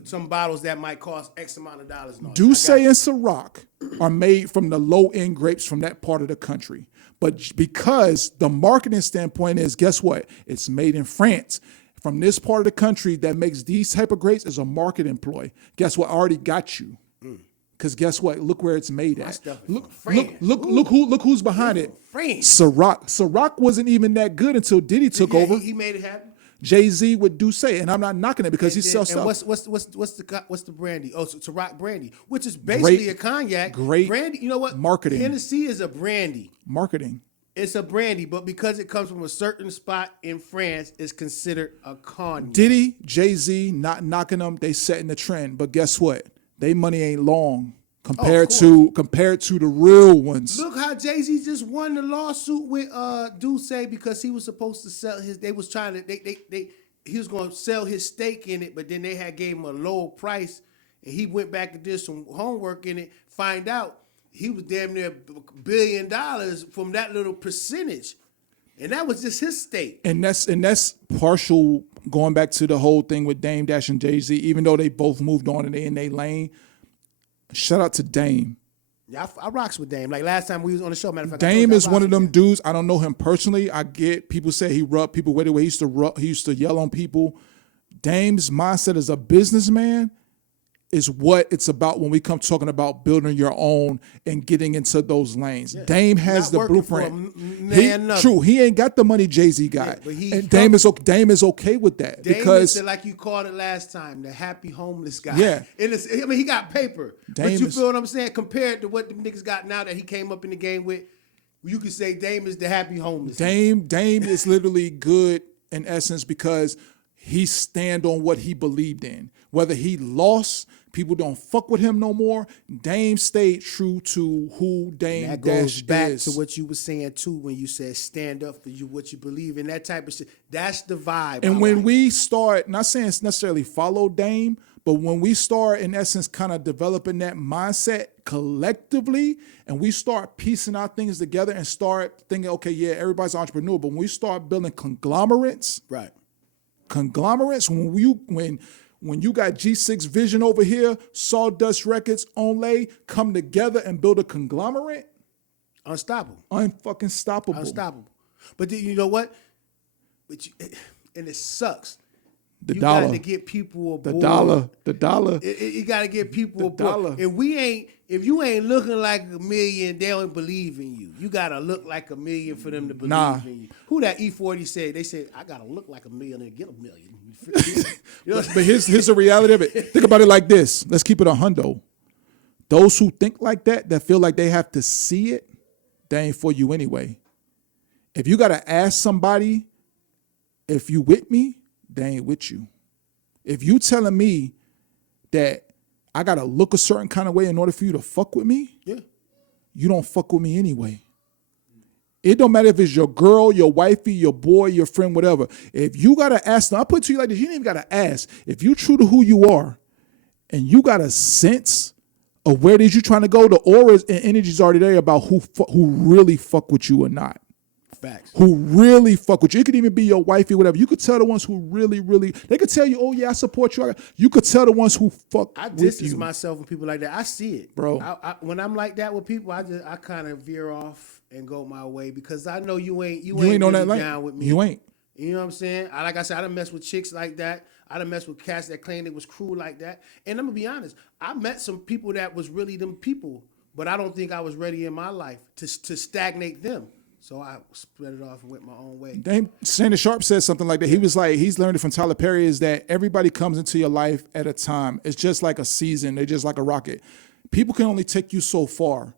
some bottles that might cost X amount of dollars. No, Douce and Ciroc are made from the low end grapes from that part of the country. But because the marketing standpoint is, guess what? It's made in France. From this part of the country that makes these type of grapes is a marketing ploy. Guess what? I already got you. Because guess what? Look where it's made at. stuff is Look, from France. look who's behind it. France. Ciroc wasn't even that good until Diddy took over. He made it happen. Jay-Z with Douce, and I'm not knocking it because he sells And stuff. what's the brandy? Oh, it's Ciroc brandy, which is basically a cognac. great brandy. You know what? marketing. Hennessy is a brandy. Marketing. It's a brandy, but because it comes from a certain spot in France, it's considered a cognac. Diddy, Jay-Z, not knocking them, they setting the trend. But guess what? They money ain't long compared to the real ones. Look how Jay-Z just won the lawsuit with Douce because he was supposed to sell his. They was trying to he was going to sell his stake in it, but then they had gave him a low price, and he went back and did some homework in it, find out he was damn near $1 billion from that little percentage. And that was just his state. And that's partial going back to the whole thing with Dame Dash and Jay-Z, even though they both moved on and they in their lane. Shout out to Dame. Yeah, I rocks with Dame. Like last time we was on the show, matter of fact, Dame is one of them dudes. dudes. I don't know him personally. I get people say he rubbed people with it. He used to yell on people. Dame's mindset as a businessman is what it's about when we come talking about building your own and getting into those lanes. Dame has Not the working for blueprint. a man, nothing. True, he ain't got the money Jay-Z got. but he and Dame is okay with that Dame because is like you called it last time, the happy homeless guy. Yeah. And I mean, he got paper. Dame but you is- feel what I'm saying? Compared to what the niggas got now that he came up in the game with, you could say Dame is the happy homeless. Dame is literally good in essence because he stand on what he believed in. Whether he lost, people don't fuck with him no more. Dame stayed true to who Dame That goes Dash back is. to what you were saying too when you said stand up for you, what you believe in, that type of shit. That's the vibe. And I when like. we start, not saying it's necessarily follow Dame, but when we start, in essence, kind of developing that mindset collectively, and we start piecing our things together and start thinking, okay, yeah, everybody's an entrepreneur, but when we start building conglomerates, Right. when you got G6 Vision over here, Sawdust Records, Onlay, come together and build a conglomerate, Unstoppable. unfucking stoppable. Unstoppable. But then, you know what? And it sucks. The you dollar, got to get people aboard. the dollar. You got to get people The aboard. dollar. If you ain't looking like $1 million, they don't believe in you. You got to look like $1 million for them to believe Nah. in you. Who that E40 said? They said, I got to look like $1 million and get $1 million. You know, But here's the reality of it. Think about it like this. Let's keep it a hundo. Those who think like that feel like they have to see it, they ain't for you anyway. If you got to ask somebody if you with me, they ain't with you. If you telling me that I got to look a certain kind of way in order for you to fuck with me, yeah. you don't fuck with me anyway. It don't matter if it's your girl, your wifey, your boy, your friend, whatever. If you got to ask them, I put it to you like this, you ain't even got to ask. If you true to who you are and you got a sense of where it is you trying to go, the auras and energies already there about who really fuck with you or not. Facts. Who really fuck with you. It could even be your wifey, whatever. You could tell the ones who really, they could tell you, oh yeah, I support you. You could tell the ones who fuck I with distance you. myself from people like that. I see it, Bro. When I'm like that with people, I kind of veer off and go my way because I know you ain't You ain't on really that lane. down with me. You ain't. You know what I'm saying? Like I said, I done messed with chicks like that. I done messed with cats that claimed it was cruel like that. And I'm gonna be honest, I met some people that was really them people, but I don't think I was ready in my life to stagnate them. So I spread it off and went my own way. Shannon Sharp said something like that. He was like, he's learned it from Tyler Perry, is that everybody comes into your life at a time. It's just like a season. They're just like a rocket. People can only take you so far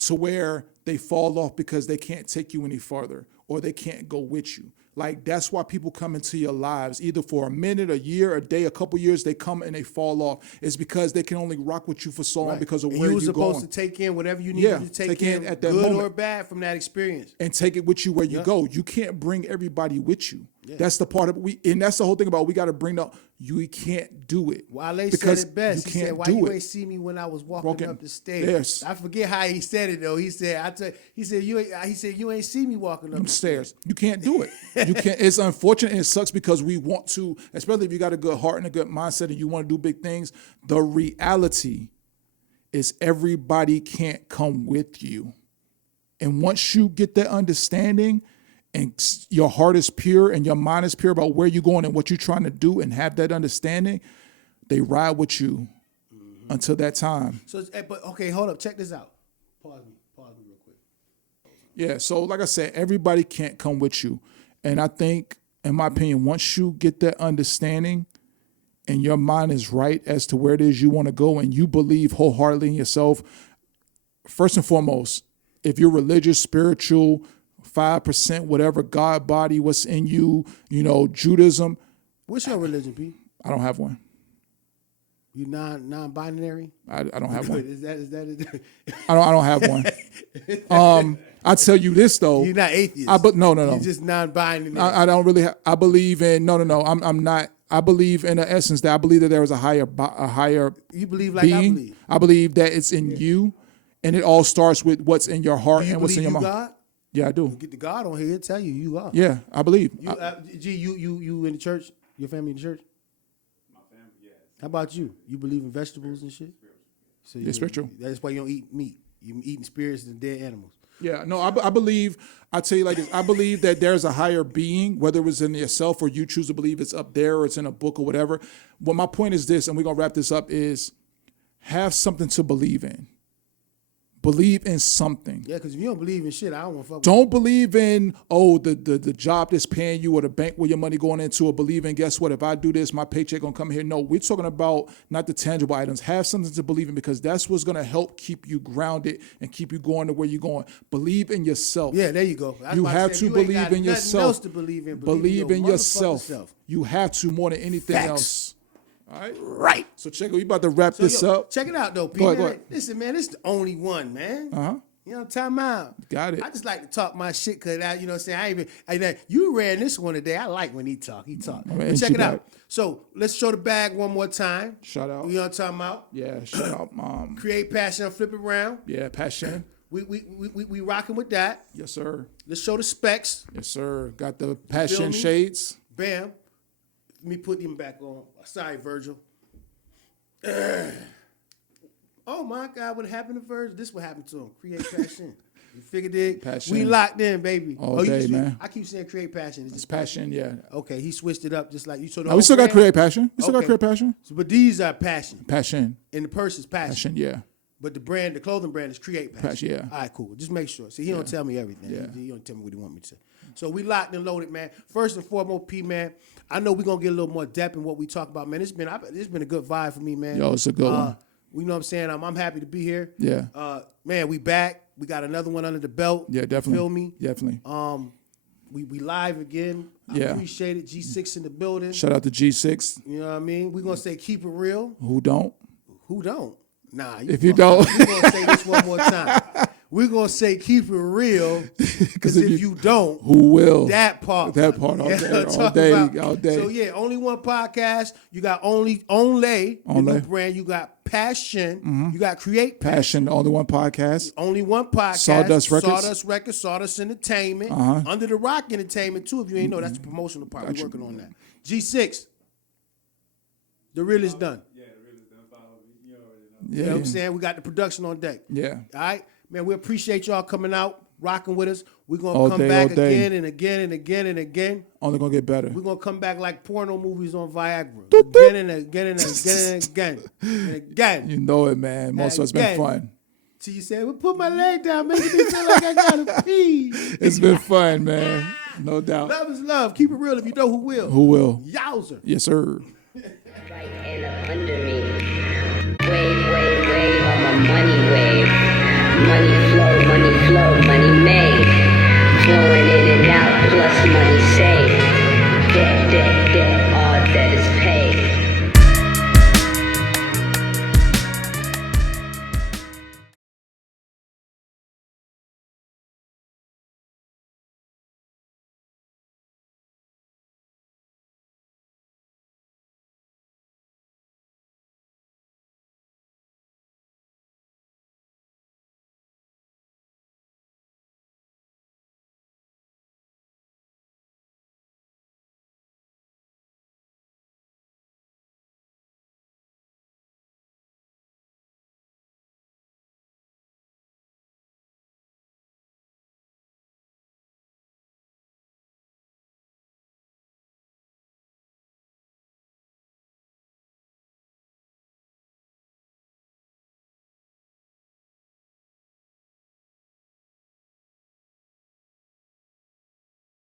to where they fall off because they can't take you any farther or they can't go with you. Like, that's why people come into your lives, either for a minute, a year, a day, a couple years, they come and they fall off. It's because they can only rock with you for so long because of And where you was you're supposed going. to take in whatever you needed to take in at that good moment. or bad from that experience. And take it with you where you go. You can't bring everybody with you. That's the part of and that's the whole thing about we got to bring up. You can't do it. Wale because said it best. You He can't said, "Why do you it. ain't see me when I was walking Walking up the stairs?" stairs. I forget how he said it though. He said, "You ain't see me walking up the Stairs. You can't do it. You can't. It's unfortunate and it sucks because we want to, especially if you got a good heart and a good mindset and you want to do big things. The reality is everybody can't come with you. And once you get that understanding and your heart is pure and your mind is pure about where you're going and what you're trying to do and have that understanding, they ride with you until that time. So, but okay, hold up. Check this out. Pause me real quick. Yeah, so like I said, everybody can't come with you. And I think, in my opinion, once you get that understanding and your mind is right as to where it is you want to go and you believe wholeheartedly in yourself, first and foremost, if you're religious, spiritual, 5%, whatever, God body, what's in you, Judaism, What's your religion, P? I don't have one. You non-binary? I don't have Good. one. Is that I don't have one. I tell you this though. You're not atheist. No. You're just non-binary. I don't really. I believe in no. I'm not. I believe in the essence that I believe that there is a higher You believe like I being. believe. I believe that it's in you, and it all starts with what's in your heart Do you and what's in believe your you mind. God? Yeah, I do. Get the God on here, tell you you are. Yeah, I believe. You, G, you in the church? Your family in the church? My family, yes. How about you? You believe in vegetables and shit? So Yeah, spiritual. That's why you don't eat meat. You eating spirits and dead animals. Yeah, no, I believe, I tell you like this, I believe that there's a higher being, whether it's in yourself or you choose to believe it's up there or it's in a book or whatever. Well, my point is this, and we're going to wrap this up, is have something to believe in. Believe in something. Yeah, because if you don't believe in shit, I don't want to fuck with Don't believe in, the job that's paying you or the bank where your money going into, or believe in, guess what, if I do this, my paycheck going to come here. No, we're talking about not the tangible items. Have something to believe in, because that's what's going to help keep you grounded and keep you going to where you're going. Believe in yourself. Yeah, there you go. I was You about have say, to you ain't believe got in nothing yourself. else to believe in. Believe in your yourself. motherfucking self. You have to more than anything Facts. else. All right? Right. So check it. We about to wrap So, this yo, up. check it out though, P. Go ahead, man. go ahead. Listen, man, this is the only one, man. Uh-huh. You know, time out. Got it. I just like to talk my shit because you know what I'm saying. You ran this one today. I like when he talk. He talk. Man, But check she it out. back. So let's show the bag one more time. Shout out. You know what I'm talking about? Yeah, shout out, Mom. Create passion, flip it around. Yeah, passion. We rocking with that. Yes, sir. Let's show the specs. Yes, sir. Got the passion me? shades. Bam. Let me put him back on. Sorry, Virgil. Oh my God, what happened to Virgil? This what happened to him. Create passion. You figured it? Passion. We locked in, baby. All day, man. I keep saying create passion. It's passion, yeah. Okay, he switched it up just like you. So We still got create passion. We still got Okay. create passion. So, but these are passion. Passion. And the purse is passion. Passion, yeah. But the brand, the clothing brand is create passion. Passion, yeah. All right, cool. Just make sure. See, he don't tell me everything. Yeah. He don't tell me what he want me to. So we locked and loaded, man. First and foremost, P, man, I know we're going to get a little more depth in what we talk about, man. It's been a good vibe for me, man. Yo, it's a good one. You know what I'm saying? I'm happy to be here. Yeah. Man, we back. We got another one under the belt. Yeah, definitely. Feel me? Definitely. We live again. I Yeah. appreciate it. G6 in the building. Shout out to G6. You know what I mean? We're going to say keep it real. Who don't? Who don't? Nah. If you don't. We're going to say this one more time. We're going to say keep it real. Because if you don't, Who will? that part. That part all Yeah, day, all talk day, about- all day. So yeah, only one podcast. You got only the new brand. You got passion. You got create passion. Passion, the only one podcast. Only one podcast. Sawdust Records. Sawdust Records. Sawdust Entertainment. Under the Rock Entertainment too. If you ain't know, that's the promotional part. We're working on that. G6. The real is done. Yeah, it really done follow me. You already know. Yeah. You know what I'm saying? We got the production on deck. Yeah. All right, man. We appreciate y'all coming out, rocking with us. We're gonna All come day, back all day. again and again and again and again. Only gonna get better. We're gonna come back like porno movies on Viagra. Again and again and again and again and again. You know it, man. Most of it's been Again. fun. Till you say, well, put my leg down, making me feel like I gotta pee. It's been fun, man. No doubt. Love is love. Keep it real. If you know who will. Who will? Yowzer. Yes, sir. Right and up under me. Wave on my money wave. Money flow, money made. Flowing in and out, plus money saved. Dead.